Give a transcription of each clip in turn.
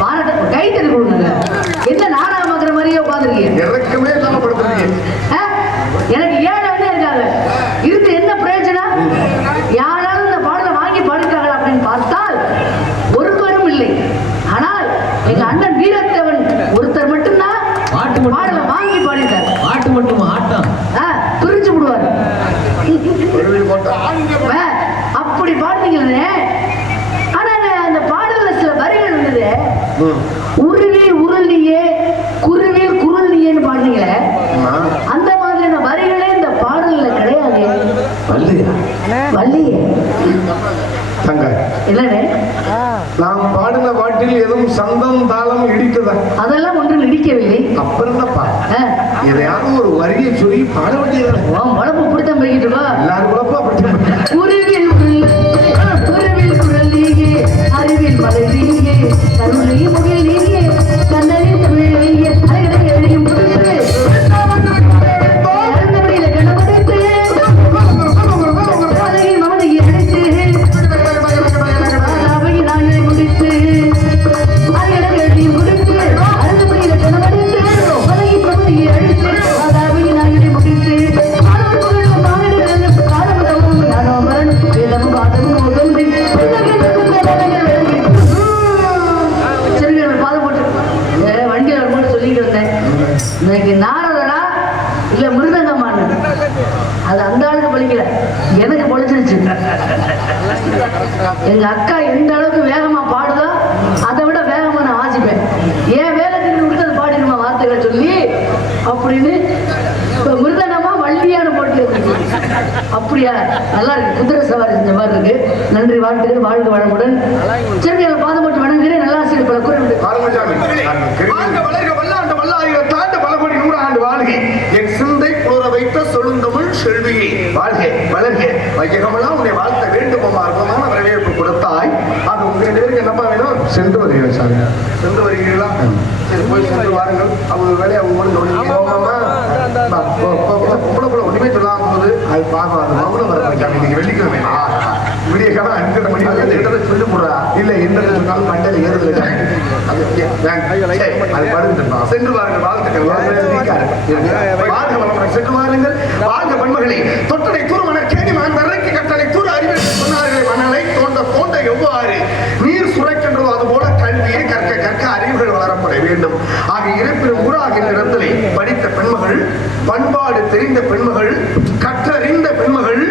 பாராட்ட கை தறி கொடுங்க. என்ன நாடகம் பார்க்குற மாதிரியே உட்காந்துருக்கீங்க. எனக்குமே சொல்லப்படுத்துறீங்க. எனக்கு 7 அண்ணன் இருக்காங்க. இருந்து என்ன பிரயோஜனம்? யாராலும் இந்த பாடலை வாங்கி பாடிட்டாங்களா அப்படின்னு பார்த்தால் ஒருவரும் இல்லை. ஆனால் எங்க அண்ணன் வீரத்தேவன் ஒருத்தர் மட்டும்தான் பாடலை வாங்கி பாடிட்டார். பாட்டு மட்டும் ஆட்டம் துரிச்சு விடுவார். அப்படி பாடுறீங்களே. ஆனா அந்த பாடல்ல சில வரிகள் இருந்தது. உருவில் உருளியே குருவில் குருளியேன்னு பாடுறீங்களே, அந்த மாதிரியான வரிகளே இந்த பாடல்ல கிடையாது. வள்ளியே தங்க இல்லனே, நாம் பாடின பாட்டில் எதுவும் சந்தம் தாளம் இடித்ததா? அதெல்லாம் ஒன்றும் இடிக்கவில்லை. அப்புறம் என்னப்பா, எதையாவது ஒரு வரியை சொல்லி பாட வேண்டியது. உடம்பு பிடித்தான் போய்கிட்டு இருக்கோம். எல்லாரும் குழப்பம் அப்படி குருவில் குருவில் குரலியே அறிவில் மலரியே கருணை முகிலியே கண்ணனின் தமிழியே அழகை எழுதியும் கொடுத்து இறந்தபடியில கணவனுக்கு அழகின் மமதையை அழைத்து அவையை நாயை முடித்து அழகை எழுதியும் கொடுத்து அறந்தபடியில கணவனுக்கு அழகின் மமதையை அழைத்து அவையை நாயை முடித்து வண்டியில் வரும்போது சொல்லிட்டு வந்தேன், இன்னைக்கு நாரதரா இல்ல மிருதங்கம்மான்னு. அது அந்த ஆளுக்கு பழிக்கல, எனக்கு பழிச்சிருச்சு. எங்க அக்கா எந்த அளவுக்கு வேகமா பாடுதோ அதை விட வேகமா நான் வாசிப்பேன். ஏன் வேலை திட்டு அது பாடிடுமா வார்த்தைகளை சொல்லி அப்படின்னு. மிருதங்கம்மா வள்ளியான போட்டு அப்படியா? நல்லா இருக்கு, குதிரை சவாரி செஞ்ச மாதிரி இருக்கு. நன்றி, வாழ்த்துக்கள், வாழ்க வளமுடன். சரி, பாதம் போட்டு வணங்குகிறேன். நல்லா ஆசிரியர் பல கூற என் சிந்தை குளிர வைத்த சொல்லுந்தமிழ் செல்வியை வாழ்க வளர்க வையகமெல்லாம் உன்னை வாழ்த்த வேண்டும். அற்புதமான வரவேற்பு கொடுத்தாய். அது உங்க 2 பேருக்கு என்னப்பா வேணும்? சென்று வருகிறேன் சாமி. சென்று வருகிறீர்களா? சரி, போய் சென்று வாருங்கள். அவங்க வேலையை அவங்க பொம்பளை ஒண்ணுமே சொல்லாம போது அது பார்க்கலாம். மவுனம் வர இன்னைக்கு வெள்ளிக்கிழமை விடிய காலம் 5:30 மணி வரை சொல்லி போடுறா. இல்ல எந்த சொன்னாலும் மண்டல ஏறுது. அது படுத்துப்பா. சென்று வாருங்கள். வாழ்த்துக்கள். வாழ்க வளமுடன். சென்று வாருங்கள். வாழ்க பண்புகளை தொட்டனை தூர்மணர் கேணி மகன் வரைக்கு கட்டளை தூர் அறிவில் சொன்னார்கள். மணலை தோண்ட தோண்ட எவ்வாறு நீர் சுரைக்கின்றதோ அதுபோல கல்வியை கற்க கற்க அறிவுகள் வளரப்பட வேண்டும். ஆக இருப்பினும் ஊராகின்ற இடத்திலே படித்த பெண்மகள், பண்பாடு தெரிந்த பெண்மகள், கற்றறிந்த பெண்மகள்,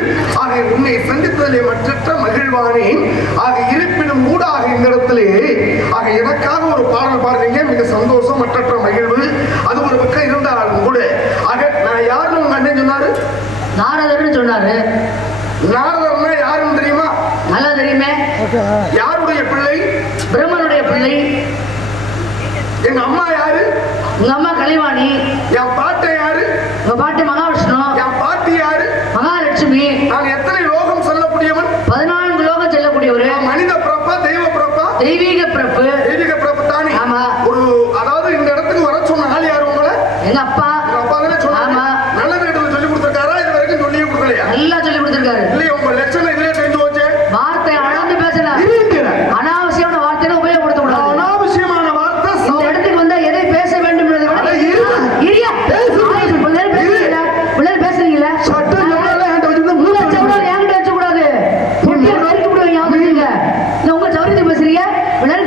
ஆக உன்னை சந்தித்ததிலே மற்றற்ற மகிழ்வானேன். ஆக இருப்பினும் ஊடாக இந்த இடத்திலே ஆக எனக்காக ஒரு பாடல் பாடுறீங்க, மிக சந்தோஷம், மற்றற்ற மகிழ்வு. அது ஒரு பக்கம் இருந்தாலும் கூட ஆக நான் யாருன்னு உங்க அண்ணன் சொன்னாரு? நாரதர்னு சொன்னாரு. நாரதர்னா யாருன்னு தெரியுமா? நல்லா தெரியுமே. யாருடைய பிள்ளை? பிரம்மனுடைய பிள்ளை. எங்க அம்மா யாரு? உங்க அம்மா கலைவாணி. என் பாட்டை யாரு? உங்க பாட்டு மகாவிஷ்ணு. என் பாட்டி யாரு? மகாலட்சுமி. நான் எத்தனை லோகம் சொல்லக்கூடியவன்? 14 லோகம் செல்லக்கூடியவர். மனித பிறப்பா தெய்வ பிறப்பா? தெய்வீக பிறப்பு. தெய்வீக பிறப்பு தானே. ஆமா. ஒரு அதாவது இந்த இடத்துக்கு வர சொன்ன ஆள் யாரு உங்களை? எங்க அப்பா. அப்பா தானே சொன்னாங்க. ஆமா. நல்ல நேரத்துல சொல்லி கொடுத்திருக்காரா? இது வரைக்கும் சொல்லியே கொடுக்கலையா? நல்லா சொல்லி கொடுத்திருக்காரு. இல்லையா? உங்க லட்சணம் இதுலயே தெரிஞ்சு போச்சு. வார்த்தை அளந்து பேசலாம். அனாவசியமான வார்த்தைகளை உபயோகப்படுத்த கூடாது. அனாவசியமான வார்த்தை இந்த இடத்துக்கு வந்தா எதை பேச வேண்டும் என்பதை விட பேசுறீங்களா? என்கிட்ட வச்ச கூடாது. உங்க சௌரியத்தை பேசுறீங்க.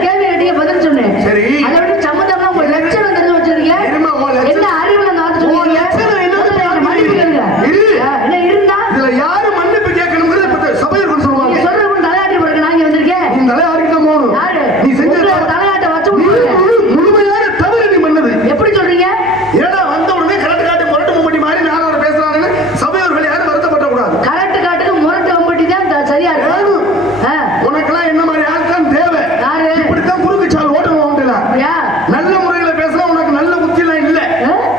கேள்வி கேட்டீங்க, பதில் சொன்னேன். அதை விட சம்மந்தம் உங்க லட்சணம் தெரிஞ்சு வச்சிருக்கீங்க. என்ன அறிவுல நான் சொல்லுவீங்க? என்ன இருந்தா இதுல யாரு மன்னிப்பு கேட்கணுங்கிறது சபையில் கொண்டு சொல்லுவாங்க. சொல்ற தலையாட்டி பிறகு நான் வந்திருக்கேன். நீ தலையாட்டி தான் போகணும். நீ செஞ்ச தலையாட்ட வச்சு முழுமையான தவறு நீ பண்ணது. எப்படி சொல்றீங்க? ஏன்னா வந்த உடனே கரண்ட் காட்டு முரட்டு மும்பட்டி மாதிரி நானும் பேசுறாங்கன்னு சபையோர்கள் யாரும் வருத்தப்பட கூடாது. கரண்ட் காட்டுக்கு முரட்டு மும்பட்டி தான் சரியா இருக்கு. உனக்கெல்லாம் என்ன மாதிரி ஆட்கள் தேவை? இப்படித்தான் குறுக்கு சால் ஓட்டணும். நல்ல முறையில பேசினா உனக்கு நல்ல புத்தி எல்லாம் இல்ல.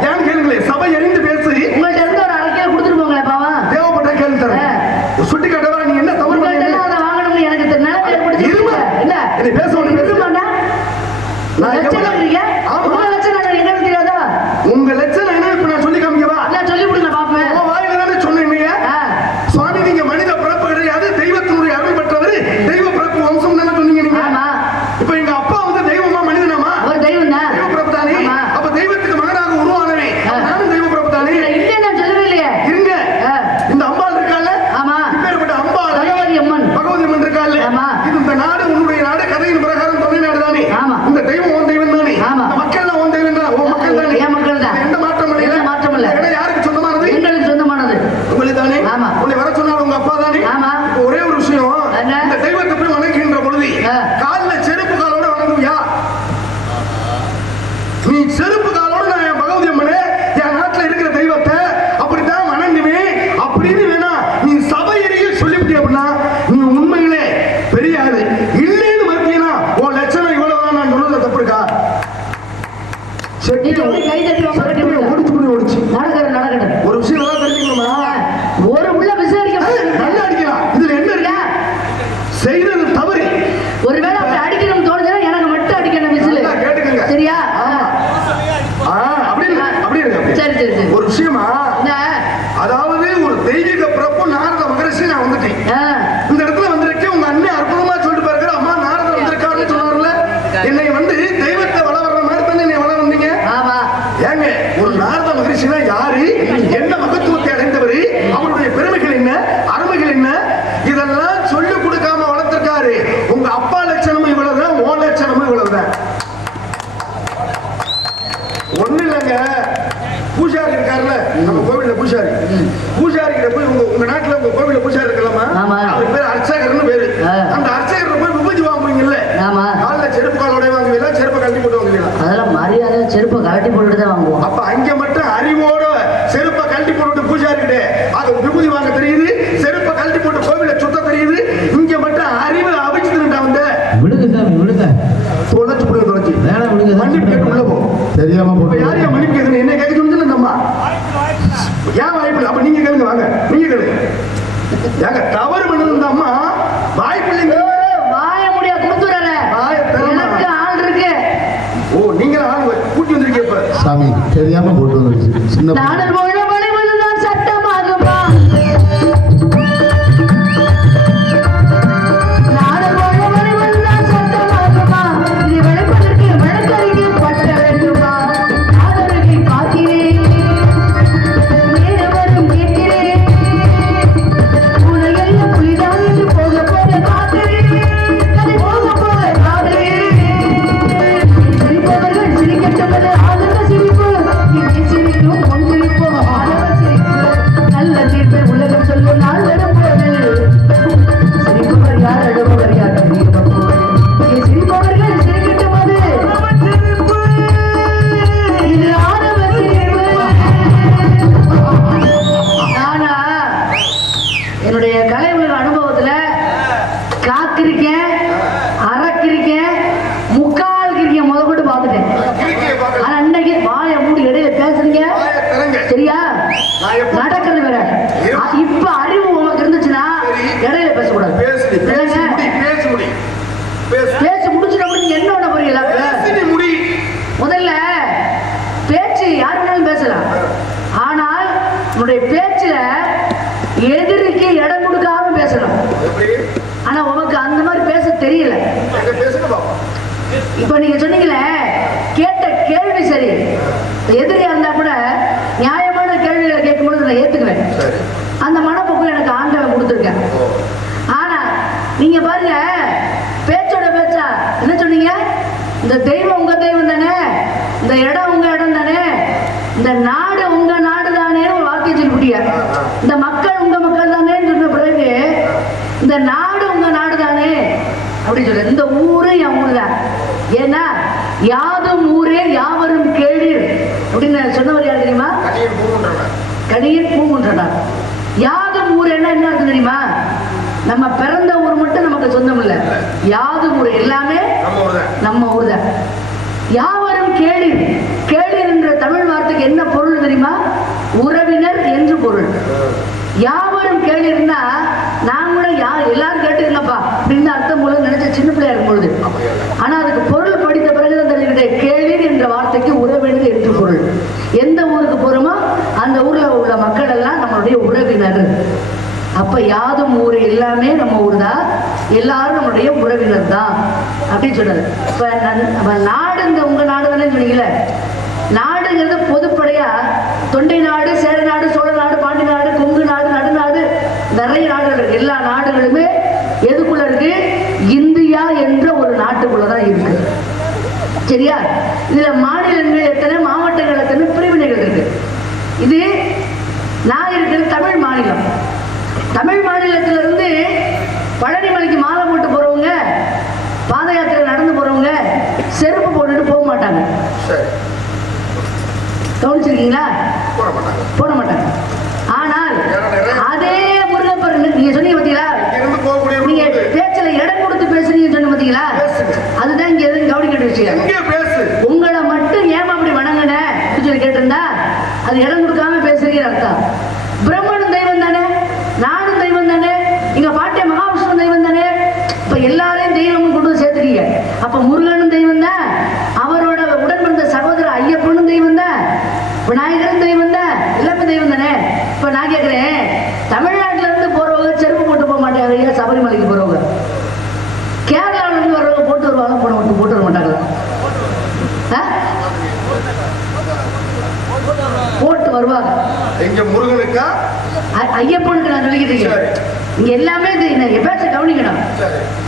ஏன்னு கேளுங்களேன், சபை எரிந்து பேசி உங்கள்ட்ட இருந்து ஒரு அரைக்கில கொடுத்துட்டு போங்களேன். பாவா தேவைப்பட்ட கேள்வி தரேன். சுட்டி காட்டவா நீ என்ன தவறு வாங்கணும்னு எனக்கு நிலைமை ஏற்படுத்தி இல்ல நீ பேச உங்க லட்சணம் என்ன இப்ப நான் சொல்லி காமிக்கவா? சொல்லி கொடுங்க பாப்பேன். வாயில தானே சொன்னீங்க. சுவாமி நீங்க மனித பிறப்பு கிடையாது, தெய்வத்தினுடைய அருள் பெற்றவர், தெய்வ பிறப்பு வம்சம் தானே சொன்னீங்க நீங்க. இப்ப எங்க அப்பா வந்து தெய்வ நீங்க எப்படி கை தட்டி வாங்க கட்டி விடல. ஓடிச்சு நடக்கட்டும். ஒரு விஷயம் எல்லாம் தெரிஞ்சுக்கணுமா? ஒரு உள்ள விசாரிக்க நல்லா அடிக்கலாம். இதுல என்ன இருக்கா? செய்தது தவறு. ஒருவேளை அப்படி அடிக்கணும்னு தோணுச்சுன்னா எனக்கு மட்டும் அடிக்கணும் விசில். கேட்டுக்கங்க. சரியா? அப்படி இருக்கு. சரி. ஒரு விஷயமா, அதாவது ஒரு தெய்வீக பிறப்பு நாரத மகரிஷி நான் வந்துட்டேன். இந்த இடத்துல வந்திருக்கேன். உங்க அண்ணன் அற்புதமா சொல்லிட்டு பாருங்க. அம்மா நாரதர் வந்திருக்காருன்னு சொன்னார்ல, என்னை வந்து தெய்வத்தை வள வர்ற மாதிரி தானே என்னை வள வந்தீங்க. ஆமா. ஏங்க, ஒரு நாரத மகரிஷினா யாரு, என்ன மகத்துவத்தை அடைந்தவர், அவருடைய பெருமைகள் என்ன, அருமைகள் என்ன, இதெல்லாம் சொல்லிக் கொடுக்காம வளர்த்திருக்காரு. உங்க அப்பா லட்சணமும் இவ்வளவுதான், ஓ லட்சணமும் இவ்வளவுதான். ஒண்ணு இல்லைங்க, பூஜாரி இருக்காருல்ல நம்ம கோவில்ல பூஜாரி கிட்ட போய் உங்க நாட்டுல உங்க கோவில்ல பூஜாரி இருக்கலாமா? அவர் பேர் அர்ச்சகர்னு பேரு. அந்த அர்ச்சகர் போய் விபூதி வாங்குவீங்கல்ல, காலைல செருப்பு காலோட வாங்குவீங்களா, செருப்பை கழட்டி போட்டு வாங்குவீங்களா? அதெல்லாம் மரியாதை செருப்பை கழட்டி போட்டுட்டு தான் வாங்குவோம். அப்ப அங்க மட்டும் அறிவோட செருப்பை கழட்டி போட்டு பூஜாரி கிட்ட அது விபூதி வாங்க தெரியுது, செருப்பை கழட்டி போட்டு கோவில சுத்த தெரியுது. இங்க மட்டும் அறிவு அபிச்சுட்டா வந்து விடுங்க சாமி விடுங்க, தொலைச்சு வேணாம் விடுங்க, மன்னிப்பு கேட்டு உள்ள போ. தெரியாம இப்ப யாரையா மன்னிப்பு கேட்கணும்? என்ன கேட்க சொல்லுங்க. நம்ம ஏன் வாய்ப்பு? அப்ப நீங்க கேளுங்க, வாங்க நீங்க கேளுங்க. ஏங்க தவறு பண்ணது இந்த அம்மா வாய்ப்பு இல்லைங்க. வாய முடியா கொடுத்துறாரு. எனக்கு ஆள் இருக்கு. ஓ, நீங்க ஆள் கூட்டி வந்திருக்கீங்க. இப்ப சாமி தெரியாம போட்டு வந்துருச்சு. சின்ன நாடல் போல வளைவதுதான் சட்டமாகுமா? நாடல் போல வளைவதுதான் சட்டமாகுமா? இது வளைப்பதற்கு வழக்கறிஞை பட்ட வேண்டுமா? நாடருகை பார்க்கிறேன், நேரவரும் கேட்கிறேன், உலகெல்லாம் புலிதான் என்று போக காக்கிறேன், அதை போக காக்கிறேன். சிரிப்பவர்கள் சிரிக்கட்டவது ஆனந்த சிரிப்பு, இங்கே சிரிக்கும் பொன் சிரிப்பு ஆனந்த சிரிப்பு. நல்ல தீர்ப்பை உலகம் சொல்லும் நாள் வரும் போது சிரிப்பவர் யார், அழுபவர் யார் தெரியுமா? இங்கே சிரிப்பவர்கள் சிரிக்கட்டுவது இது ஆனந்த சிரிப்பு. நானா என்னுடைய கலை உலக அனுபவத்துல காக்கிருக்கேன், அறக்கிருக்கேன், முக்கால் கிரிக்கேன் முத கொண்டு பார்த்துட்டேன். ஆனா இன்னைக்கு வாயை மூடி இடையில பேசுறீங்க, சரியா? நடக்கிறது வேற. இப்ப அறிவு உனக்கு இருந்துச்சுன்னா இடையில பேசக்கூடாது. பேசி முடிச்சுட்டு நீங்க என்ன பண்ண போறீங்களா? முதல்ல பேச்சு யாரு வேணாலும் பேசலாம், ஆனால் உன்னுடைய பேச்சுல எதிரிக்கு இடம் கொடுக்காம பேசணும். ஆனா உனக்கு அந்த மாதிரி பேச தெரியல. இப்ப நீங்க சொன்னீங்களே கேட்ட கேள்வி சரி, எதிரியா இருந்தா கூட நியாயமான கேள்விகளை கேட்கும்போது நான் ஏத்துக்குவேன். அந்த மனப்போக்கு எனக்கு ஆண்டவன் கொடுத்துருக்கேன். ஆனா நீங்க பாருங்க, பேச்சோட பேச்சா என்ன சொன்னீங்க? இந்த தெய்வம் உங்க தெய்வம் தானே, இந்த இடம் உங்க இடம் தானே, இந்த நாடு உங்க நாடு தானே ஒரு வார்த்தை சொல்லிவிட்டீங்க. இந்த மக்கள் உங்க மக்கள் தானேன்னு சொன்ன பிறகு இந்த நாடு உங்க நாடு தானே அப்படி சொல்ல, இந்த ஊரு என் ஊரு தான். ஏன்னா யாதும் ஊரே யாவரும் கேளீர் அப்படின்னு சொன்னவர் யார் தெரியுமா? கணியன் பூங்குன்றனார். யாதும் ஊர் என்ன அர்த்தம் தெரியுமா? நம்ம பிறந்த ஊர் மட்டும் நமக்கு சொந்தம் இல்ல, யாதும் ஊர் எல்லாமே நம்ம ஊர் தான். யாவரும் கேளீர். கேளீர் என்ற தமிழ் வார்த்தைக்கு என்ன பொருள் தெரியுமா? உறவினர் என்று பொருள். யாவரும் கேளீர்னா நான் கூட எல்லாரும் கேட்டுருங்கப்பா அப்படின்னு அர்த்தம் போல நினைச்ச சின்ன பிள்ளையா இருக்கும்பொழுது. ஆனா அதுக்கு பொருள் படித்த பிறகுதான் தெரிஞ்சுக்கிட்டேன். கேளீர் என்ற வார்த்தைக்கு உறவினர் என்று பொருள். எந்த ஊருக்கு போறோமோ அந்த ஊர்ல உள்ள மக்கள் எல்லாம் நம்மளுடைய உறவினர். அப்ப யாதும் ஊர் எல்லாமே நம்ம ஊர் தான், எல்லாரும் நம்மளுடைய உறவினர் தான் அப்படின்னு சொன்னது. இப்ப நாடு இந்த உங்க நாடு தானே சொன்னீங்கல்ல, நாடுங்கிறது பொதுப்படையா தொண்டை நாடு, சேர நாடு, சோழ நாடு, பாண்டி நாடு, கொங்கு நாடு, நடுநாடு, நிறைய நாடுகள் இருக்கு. எல்லா நாடுகளுமே எதுக்குள்ள இருக்கு? இந்தியா என்ற ஒரு நாட்டுக்குள்ளதான் இருக்கு. சரியா? இதுல மாநிலங்கள் எத்தனை, மாவட்டங்கள் எத்தனை, பிரிவினைகள் இருக்கு. இது நான் இருக்கிறது தமிழ் மாநிலம். தமிழ் மாநிலத்திலிருந்து பழனிமலைக்கு மாலை போட்டு போறவங்க, பாத யாத்திரை நடந்து போறவங்க செருப்பு போட்டுட்டு போக மாட்டாங்க. கவனிச்சிருக்கீங்களா? போட மாட்டாங்க. ஆனால் அதே முருகப்பர் நீங்க சொன்னீங்க பாத்தீங்களா, நீங்க பேச்சுல இடம் கொடுத்து பேசுறீங்க சொன்ன பாத்தீங்களா, அதுதான் இங்க எதுவும் கவனிக்கிற விஷயம். உங்களை மட்டும் ஏமா அப்படி வணங்க எங்க முருகனுக்கா ஐயப்பனுக்கு நான் சொல்லிக்கிட்டு இருக்கேன். இங்க எல்லாமே எப்பயாச்சும் கவனிக்கணும்.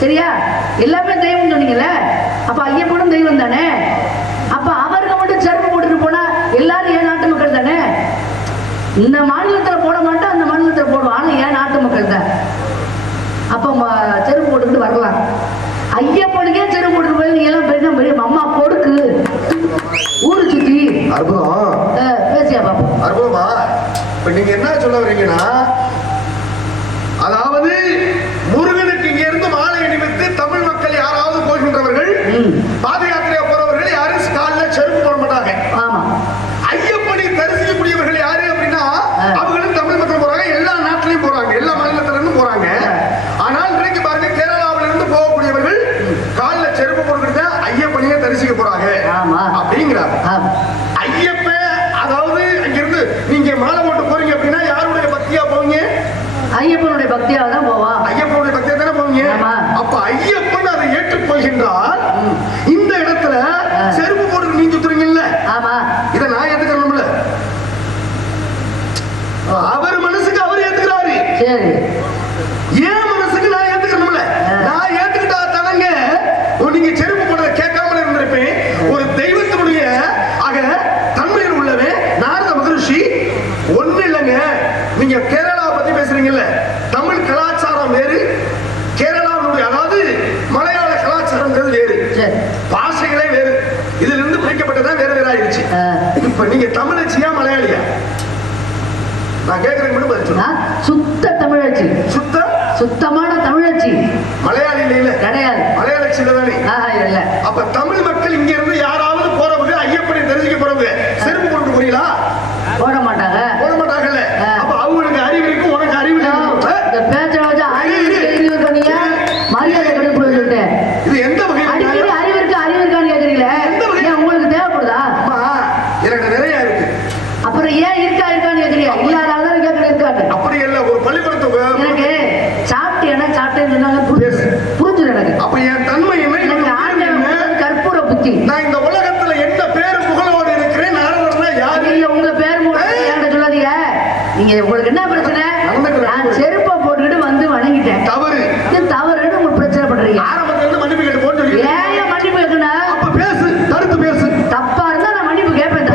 சரியா? எல்லாமே தெய்வம் சொன்னீங்கல்ல, அப்ப ஐயப்பனும் தெய்வம் தானே. அப்ப அவருக்கு மட்டும் செருப்பு போட்டுட்டு போனா எல்லாரும் ஏன் நாட்டு மக்கள் தானே. இந்த மாநிலத்துல போட மாட்டோம், அந்த மாநிலத்துல போடுவோம், ஆனா ஏன் நாட்டு மக்கள் தான். அப்ப செருப்பு போட்டுக்கிட்டு வரலாம். ஐயப்பனுக்கே செருப்பு போட்டுட்டு போய் நீங்க எல்லாம் பெரிய பெரிய அம்மா கொடுக்கு ஊரு சுத்தி அற்புதம் பேசியா பாப்போம். அற்புதமா. இப்ப நீங்க என்ன சொல்ல வரீங்கன்னா, அதாவது முருகனுக்கு இங்க இருந்து மாலை அணிவித்து தமிழ் மக்கள் யாராவது போகின்றவர்கள், பாத யாத்திரையா போறவர்கள் யாரும் காலில் செருப்பு போட மாட்டாங்க. ஆமா. ஐயப்பனை தரிசிக்கக்கூடியவர்கள் யாரு அப்படின்னா அவங்களும் தமிழ் மக்கள் போறாங்க, எல்லா நாட்டிலையும் போறாங்க, எல்லா மாநிலத்தில இருந்து போறாங்க. ஆனால் இன்றைக்கு பாருங்க, கேரளாவில இருந்து போகக்கூடியவர்கள் காலில் செருப்பு போட்டுக்கிட்டு ஐயப்பனையே தரிசிக்க போறாங்க அப்படிங்கிறாங்க. ஐயப்ப அதாவது அங்கிருந்து நீங்க மாலை போட்டு போறீங்க அப்படின்னா யாருடைய பக்தியா போவீங்க? ஐயப்பனுடைய பக்தியாக தான் போவா. ஐயப்பனுடைய பக்தியா தானே போவீங்க. அப்ப ஐயப்பன் அதை ஏற்றுக்கொள்கின்றால் இந்த இடத்துல செருப்பு போட்டு நீங்க சுத்துறீங்கல்ல, இதை நான் ஏத்துக்கிறேன்ல. அவர் மனசுக்கு அவர் ஏத்துக்கிறாரு, ஏன் மனசுக்கு நான் ஏத்துக்கிறேன்ல. நான் ஏத்துக்கிட்டா தானங்க நீங்க செருப்பு போடுறத கேட்காமல இருந்திருப்பேன். ஒரு தெய்வத்தினுடைய ஆக தன்மையில் உள்ளவே நாரத மகரிஷி ஒண்ணு இல்லைங்க. நீங்க கேரளா பத்தி பேசுறீங்கல்ல, தமிழ் கலாச்சாரம் வேறு, கேரளாவுடைய அதாவது மலையாள கலாச்சாரம்ங்கிறது வேறு, பாஷைகளே வேறு, இதுல இருந்து பிரிக்கப்பட்டதான் வேற வேற ஆயிடுச்சு. இப்ப நீங்க தமிழச்சியா மலையாளியா? நான் கேட்கறேன் மட்டும் பதில் சொல்லுங்க. சுத்த தமிழச்சி. சுத்தமான தமிழச்சி. மலையாளி இல்ல கிடையாது. மலையாளச்சி தானே இல்ல. அப்ப தமிழ் மக்கள் இங்க இருந்து யாராவது போறவங்க ஐயப்பனை தெரிஞ்சுக்க போறவங்க செருப்பு போட்டு போறீங்களா? போட மாட்டாங்க. போட மாட்டாங்கல்ல. அப்ப அவங்களுக்கு அறிவு இருக்கு, உனக்கு அறிவு இல்லை. இந்த பேச்ச வச்சா அறிவு சொன்னீங்க, மரியாதை கெடுப்பு சொல்லிட்டேன். இது எந்த வகை? அடிக்கடி அறிவு இருக்கு அறிவு இருக்கான்னு கேக்குறீங்களே, உங்களுக்கு தேவைப்படுதா? எனக்கு நிறைய இருக்கு. அப்புறம் ஏன் இருக்கா இருக்கான்னு கேக்குறீங்க? இல்லாதான் கேட்கறது இருக்காது. அப்படி இல்ல. ஒரு பள்ளிக்கூடத்துக்கு எனக்கு சாப்பிட்டேன்னு சொன்னாங்க புரிஞ்சுது எனக்கு. அப்ப என் தன்மை என்ன? கற்பூர புத்தி. நான் இந்த உலகத்துல எந்த பேரு புகழோடு இருக்கிறேன். நாரதர்னா யாரு? இல்ல, உங்க பேர் என்கிட்ட சொல்லாதீங்க. நீங்க உங்களுக்கு என்ன பிரச்சனை? நான் செருப்பை போட்டுக்கிட்டு வந்து வணங்கிட்டேன். தவறு. தவறுன்னு உங்களுக்கு பிரச்சனை பண்றீங்க. ஆரம்பத்துல இருந்து மன்னிப்பு கேட்டு போட்டு ஏன் மன்னிப்பு கேட்கணும்? அப்ப பேசு, தடுத்து பேசு. தப்பா இருந்தா நான் மன்னிப்பு கேட்பேன்.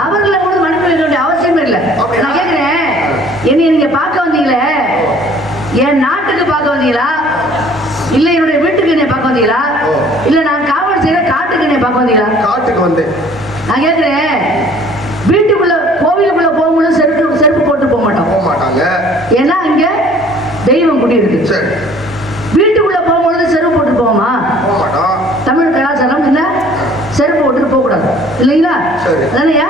தவறுல கூட மன்னிப்பு கேட்க வேண்டிய அவசியமே இல்லை. நான் கேட்கிறேன், என்னை நீங்க பார்க்க வந்தீங்களே, என் நாட்டுக்கு பார்க்க வந்தீங்களா, இல்ல என்னுடைய வீட்டுக்கு என்னை பார்க்க வந்தீங்களா, இல்ல நான் காவல் செய்யற காட்டுக்கு என்னை பார்க்க வந்தீங்களா? காட்டுக்கு வந்து. நான் கேட்கிறேன், வீட்டுக்குள்ள கோவிலுக்குள்ள போகும்போது செருப்பு போட்டு போக மாட்டாங்க. ஏன்னா அங்க தெய்வம் குடியிருக்கு. வீட்டுக்குள்ள போகும்போது செருப்பு போட்டு போவோமா? தமிழ் கலாச்சாரம் இல்ல, செருப்பு போட்டு போக கூடாது இல்லைங்களா? தானையா?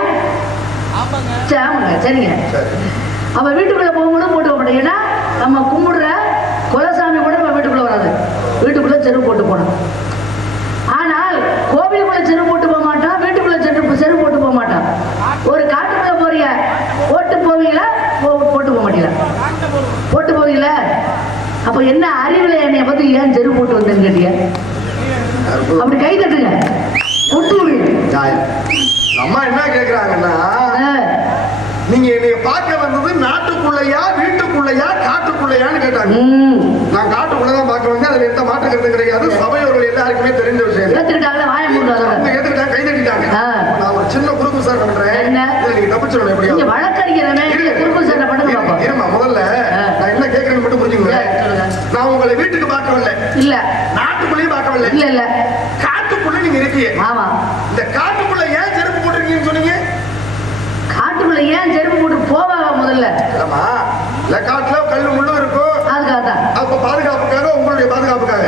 ஆமாங்க, சரிங்க. அப்ப வீட்டுக்குள்ள போகும்போது போட்டு போக மாட்டோம். ஏன்னா நம்ம கும்பிடுற குலசாமி கூட நம்ம வீட்டுக்குள்ள வராது, வீட்டுக்குள்ள செருப்பு போட்டு போனோம். ஆனால் கோவிலுக்குள்ள செருப்பு போட்டு போக மாட்டான், வீட்டுக்குள்ள செருப்பு போட்டு போக மாட்டான். ஒரு காட்டுக்குள்ள போறீங்க, போட்டு போவீங்களா? போட்டு போக மாட்டீங்களா? போட்டு போவீங்களா? அப்ப என்ன அறிவுல என்னைய பத்தி ஏன் செருப்பு போட்டு வந்தேன்னு கேட்டீங்க? அப்படி கை தட்டுங்க. அம்மா என்ன கேக்குறாங்கன்னா, நீங்க என்னைய பார்க்க வந்தது நாட்டுக்குள்ளையா வீட்டுக்குள்ளையா காட்டுக்குள்ளையான்னு கேட்டாங்க. நான் காட்டுக்குள்ளதான் பார்க்க வந்தேன், அதுல எந்த மாற்று கருத்து கிடையாது. சபையோர்கள் எல்லாருக்குமே தெரிஞ்ச விஷயம். ஏத்துக்கிட்டாங்க, கை தட்டிட்டாங்க. நான் ஒரு சின்ன குறுக்கு சார் பண்றேன், நீங்க தப்பிச்சிடணும். எப்படியா வழக்கறிஞரே குறுக்கு சார் பண்ணுங்க. இருமா, முதல்ல நான் என்ன கேட்கறேன்னு மட்டும் புரிஞ்சுங்க. நான் உங்களை வீட்டுக்கு பார்க்கவில்லை, இல்ல நாட்டுக்குள்ளேயும் பார்க்கவில்லை, இல்ல இல்ல காட்டுக்குள்ள நீங்க இருக்கீங்க. ஆமா. இந்த காட்டுக்குள்ள ஏன் செருப்பு போட்டிருக்கீங்கன்னு சொன்னீங்க? காட்டுக்குள்ள ஏன் செருப்பு போட்டு போவாங்க முதல்ல? ஆமா, இல்ல காட்டுல கல்லு முள்ளு இருக்கும், அதுக்காக. அப்ப பாதுகாப்புக்காக, உங்களுடைய பாதுகாப்புக்காக.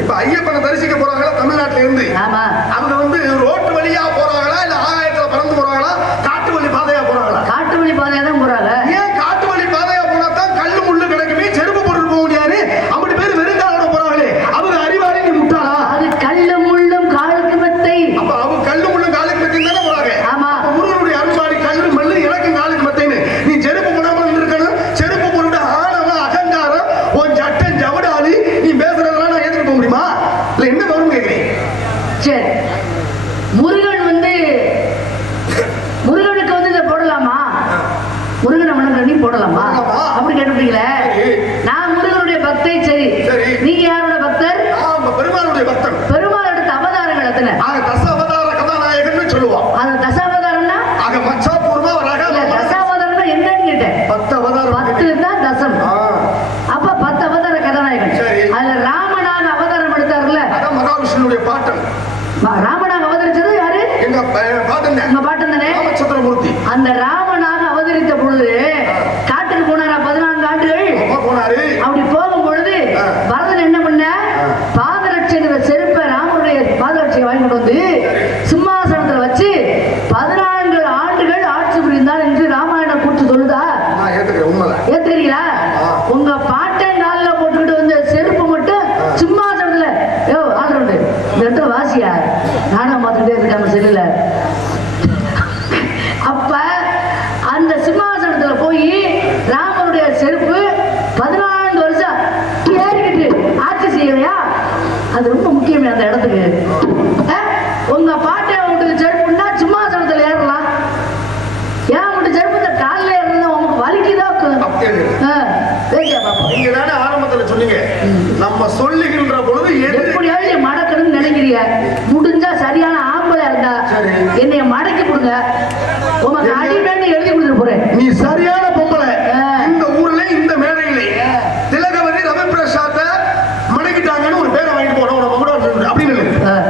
இப்ப ஐயப்பனை தரிசிக்க போறாங்களா தமிழ்நாட்டுல இருந்து? ஆமா. அவங்க வந்து ரோட்டு வழியா போறாங்களா இல்ல ஆகாயத்துல பறந்து போறாங்களா, காட்டு வழி பாதையா போறாங்களா? காட்டு வழி பாதையா தான் போறாங்க. ஏன் காட்டு வழி பாதையா போனா தான் கல்லு முள்ளு கிடைக்குமே, செருப்பு போட்டு போக முடியாது. அப்படி பேரு வெறுங்காலோட போறாங்களே, அவங்க அறிவாளி, நீ முட்டாளா? அது கல்லு முள்ளும் காலுக்கு மெத்தை. அப்ப அவங்க கல்லு முள்ளும் காலுக்கு மெத்தை தானே போறாங்க. ஆமா. முருகனுடைய அருள்வாடி கல்லு மல்லு எனக்கு காலுக்கு மெத்தைன்னு நீ செருப்பு போடாம இருக்கணும். செருப்பு போட்டு ஆணவம் அகங்காரம் உன் சட்டன் ஜவடாலி நீ பேசுறதெல்லாம் நான் ஏத்துட்டு போக முடியுமா? இல்ல என்ன வரும் கேட்கிறேன். சரி, முருகன் வந்து முருகனுக்கு வந்து இதை போடலாமா? போடலாமா போடலாமா? அப்படி கேட்டுட்டீங்களே. சரி. நான் முருகனுடைய பக்தை, சரி. சரி. நீங்க யாரோட பக்தர்? நான் பெருமாளுடைய பக்தன். பெருமாள் எடுத்த அவதாரங்கள் எத்தனை? ஆக தசாவதார கதாநாயகன் சொல்லுவான். அது தசாவதாரம்னா ஆக மச்சாபூர்வமா வராக இல்ல, தசாவதாரம்னா என்னன்னு கேட்டேன். 10 அவதாரம். 10 தான் தசம். அப்ப 10 அவதார கதாநாயகன். சரி. அதுல ராமனாக அவதாரம் எடுத்தாருல்ல, அதான் மகாவிஷ்ணுடைய பாட்டன். ராமனாக அவதரிச்சது யாரு? எங்க பாட்டன் உங்க பாட்டன் தானே? ராமச்சந்திரமூர்த்தி. அந்த ராமனாக அவதரித்த பொழுது காட்டுக்கு போனாரா 14 ஆண்டுகள். போனாரு. அப்படி போகும் பொழுது பரதன் என்ன பண்ண, பாதரட்சைங்கிற செருப்பை, ராமனுடைய பாதரட்சையை வாங்கி கொண்டு வந்து சிம்மாசனத்துல வச்சு 14 ஆண்டுகள் ஆட்சி புரிந்தார் என்று ராமாயண கூற்று சொல்லுதா? நான் ஏத்துக்கிறேன், உண்மைதான். ஏத்துறீங்களா? உங்க பாட்டன் காலில் போட்டுக்கிட்டு வந்த செருப்பு மட்டும் சிம்மாசனத்துல, யோ ஆல்ரவுண்டு இந்த இடத்துல வாசியா நாடகம் பார்த்துட்டே இருக்காம செல்லுல. அப்ப அந்த சிம்மாசனத்துல போய் ராமனுடைய செருப்பு 14 வருஷம் ஏறிக்கிட்டு ஆட்சி செய்யலையா? அது ரொம்ப முக்கியமே அந்த இடத்துக்கு. உங்க பாட்டை விட்டு செருப்புன்னா சிம்மாசனத்துல ஏறலாம். ஏன் விட்டு செருப்பு இந்த காலில் ஏறல உங்களுக்கு வலிக்குதா? நீங்க தானே ஆரம்பத்துல சொன்னீங்க, நம்ம சொல்லுகின்ற பொழுது எப்படியாவது மடக்கணும்னு நினைக்கிறீங்க. முடிஞ்சா சரியான ஆம்பளை இருந்தா என்னைய மடக்கி கொடுங்க, உனக்கு அடிமேன்னு எழுதி கொடுத்துட்டு போறேன். நீ சரியான பொம்பளை. இந்த ஊர்ல இந்த மேடையிலே திலகவதி ரவி பிரசாத்த மடக்கிட்டாங்கன்னு ஒரு பேரை வாங்கிட்டு போனோம் அப்படின்னு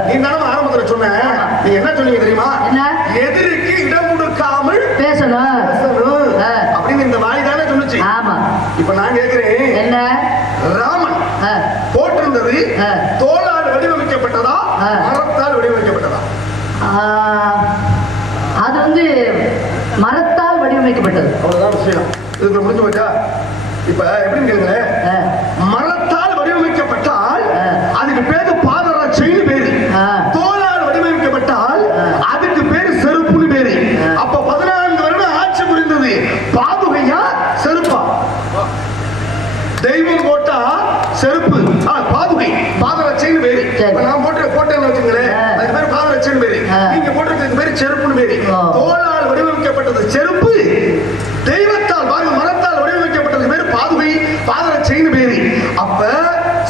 நீ தானே ஆரம்பத்துல சொன்ன. நீ என்ன சொன்னீங்க தெரியுமா? எதிரிக்கு இடம் கொடுக்காமல் பேசணும் அப்படின்னு இந்த வாய் தானே சொன்னுச்சு. ஆமா. இப்ப நான் கேட்கிறேன், என்ன ராமன் போட்டிருந்தது தோளால் வடிவமைக்கப்பட்டதா மரத்தால் வடிவமைக்கப்பட்டதா? அது வந்து மரத்தால் வடிவமைக்கப்பட்டது. அவ்வளவுதான் விஷயம். இதுக்கு முடிஞ்சு போச்சா? இப்ப எப்படின்னு கேளுங்க, மரத்தால் வடிவமைக்கப்பட்டால் அதுக்கு பேரு பாதரட்சைன்னு பேரு. தோளால் வடிவமைக்கப்பட்டால் அதுக்கு பேரு செருப்புன்னு பேரு. அப்ப 14 வருடம் ஆட்சி புரிந்தது பாதுகையா செருப்பா? தெய்வம் போட்டா செருப்பு, பாதுகை பாதரட்சைன்னு பேரு. நான் போட்டேன்னு வச்சுங்களேன், அதுக்கு பேரு பாதரட்சைன்னு பேரு. நீங்க போட்டிருக்கிறது பேரு செருப்புன்னு பேரு. தோளால் வடிவமைக்கப்பட்டது செருப்பு, தெய்வத்தால் மரத்தால் வடிவமைக்கப்பட்டது பேரு பாதுகை பாதரட்சைன்னு பேரு. அப்ப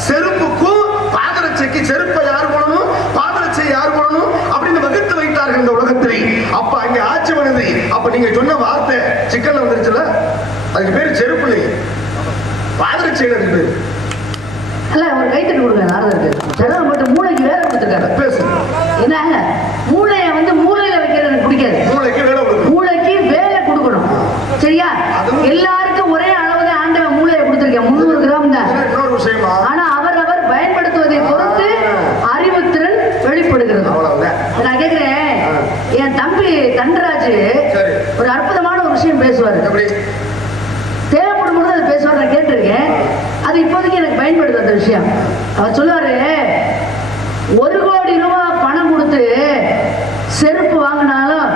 செருப்புக்கும் பாதரட்சைக்கு செருப்பை யார் போடணும், பாதரட்சை யார் போடணும் அப்படின்னு வகுத்து வைத்தார்கள் இந்த உலகத்திலே. அப்ப அங்க ஆட்சி பண்ணுது. அப்ப நீங்க சொன்ன வார்த்தை சிக்கல்ல வந்துருச்சுல, அதுக்கு பேரு செருப்பு இல்லை, பாதரட்சை பேரு. அல்ல, ஒரு கைத்தட்டு கொடுங்க. நாரதருக்கு செலவு போட்டு மூளைக்கு வேலை கொடுத்துருக்காரு. பேசு. என்ன மூளையை வந்து மூளையில வைக்கிறது எனக்கு பிடிக்காது. மூளைக்கு வேலை கொடுக்கணும். மூளைக்கு வேலை கொடுக்கணும். சரியா? எல்லாருக்கும் ஒரே அளவு தான் ஆண்டவன் மூளையை கொடுத்துருக்கேன், 300 கிராம் தான். இன்னொரு விஷயமா, ஆனா அவர் பயன்படுத்துவதை பொறுத்து அறிவுத்திறன் வெளிப்படுகிறது. நான் கேட்கிறேன், என் தம்பி தண்டராஜ் ஒரு அற்புதமான ஒரு விஷயம் பேசுவாரு. தேவைப்படும் பொழுது அது பேசுவார், நான் கேட்டிருக்கேன். அது இப்போதைக்கு எனக்கு பயன்படுது அந்த விஷயம். அவர் சொல்லுவாரு, 1 கோடி ரூபாய் பணம் கொடுத்து செருப்பு வாங்கினாலும்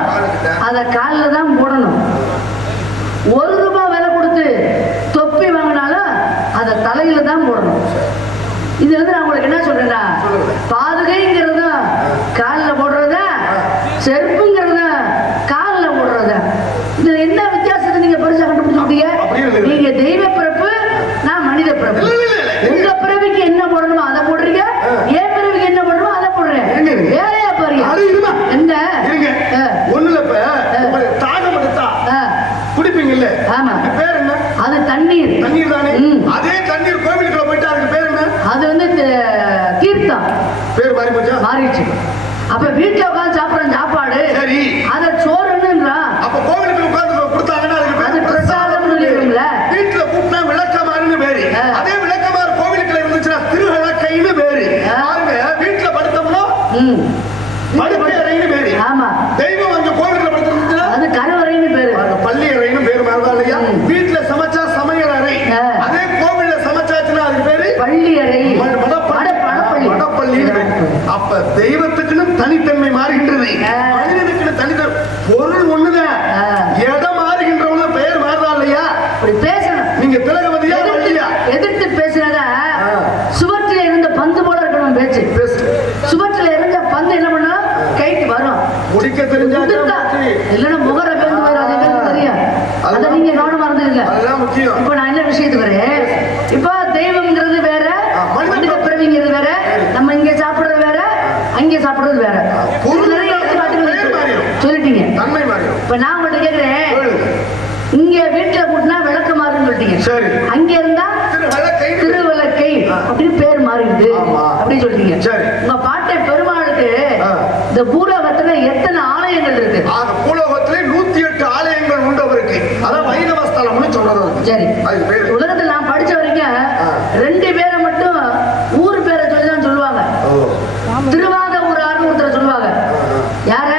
அதை காலில் தான் போடணும். 1 ரூபாய் விலை கொடுத்து தொப்பி வாங்கினாலும் அதை தலையில தான் போடணும். இதுல இருந்து நான் உங்களுக்கு என்ன சொல்றேன்னா, பாதுகைங்கிறது காலில் போடுறத, செருப்புங்கிறத காலில் போடுறத, இதுல என்ன வித்தியாசத்தை நீங்க பெருசா கண்டுபிடிச்சிட்டீங்க? நீங்க தெய்வ பிறப்பு, நான் மனித பிறப்பு. உங்க பிறவிக்கு என்ன போடணுமோ அதை போடுறீங்க, என் பிறவிக்கு என்ன போடணுமோ அதை போடுறேன். வேலையா பாருங்க. என்ன ஒண்ணுல தாகம் எடுத்தா குடிப்பீங்கல்ல, ஆமா, பேர் என்ன? அது தண்ணீர். தண்ணீர் தானே. அதே தண்ணீர் கோவிலுக்குள்ள போயிட்டு அதுக்கு பேர் என்ன? அது வந்து தீர்த்தம். பேர் மாறி போச்சா? மாறிடுச்சு. அப்ப வீட்டுல உட்காந்து சாப்பிடுற சாப்பாடு சரி, அத சோறுன்றா. அப்ப கோவிலுக்கு உட்கார்ந்து கொடுத்தாங்கன்னா அதுக்கு பேர் பிரசாதம் சொல்லிடும்ல. வீட்டுல கூப்பிட்டா விளக்கமாறுன்னு பேரு. அதே விளக்கமாறு கோவிலுக்குள்ள இருந்துச்சுன்னா திருவிளக்கைன்னு பேரு. பாருங்க, வீட்டுல படுத்தோம்னா படுக்கை அறைன்னு பேரு. ஆமா, தெய்வம் அங்க கோவிலுக்குள்ள படுத்துருந்துச்சுன்னா அது கருவறைன்னு பேரு. பள்ளி அறைன்னு பேரு. மாறுதா இல்லையா? வீட்டுல சமைச்சா சமையல் அறை, அதே கோவில்ல சமைச்சாச்சுன்னா அதுக்கு பேரு பள்ளி அறை, மடப்பள்ளி. அப்ப தெய்வத்துக்குன்னு தனித்தன்மை மாறுகின்றது, மனிதனுக்குன்னு தனித்தன்மை. பொருள் ஒண்ணுதான், இடம் மாறுகின்றவங்க பெயர் மாறுதா இல்லையா? அப்படி பேசணும். நீங்க திலகவதியா இல்லையா? எதிர்த்து பேசுறத சுவற்றில இருந்த பந்து போல இருக்கணும் பேச்சு. சுவற்றில இருந்த பந்து என்ன பண்ணும், கைக்கு வரும். முடிக்க தெரிஞ்சா இல்லன்னா முகர பேருந்து தெரியும். அதை நீங்க கவனமா இருந்தீங்க. இப்ப நான் உங்கள்ட்ட கேக்குறேன், சொல்லுங்க. இங்க வீட்டுல கூட்டினா விளக்கு மாறுன்னு சொல்லிட்டீங்க. சரி. அங்க இருந்தா திருவிளக்கை. திருவிளக்கை அப்படின்னு பேர் மாறிடுது ஆமா. அப்படின்னு சொல்லிட்டீங்க. சரி. உங்க பாட்டை பெருமாளுக்கு இந்த பூலோகத்துல எத்தனை ஆலயங்கள் இருக்கு? பூலோகத்திலே 108 ஆலயங்கள் உண்டு அவருக்கு. அதான் வைணவ ஸ்தலம்னு சொல்றது. சரி. அது பேரு. உலகத்துல நான் படிச்ச வரைக்கும் 2 பேரை மட்டும் ஊர் பேரை சொல்லி தான் சொல்லுவாங்க. திருவாத ஊரார்னு ஒருத்தர் சொல்லுவாங்க. யார?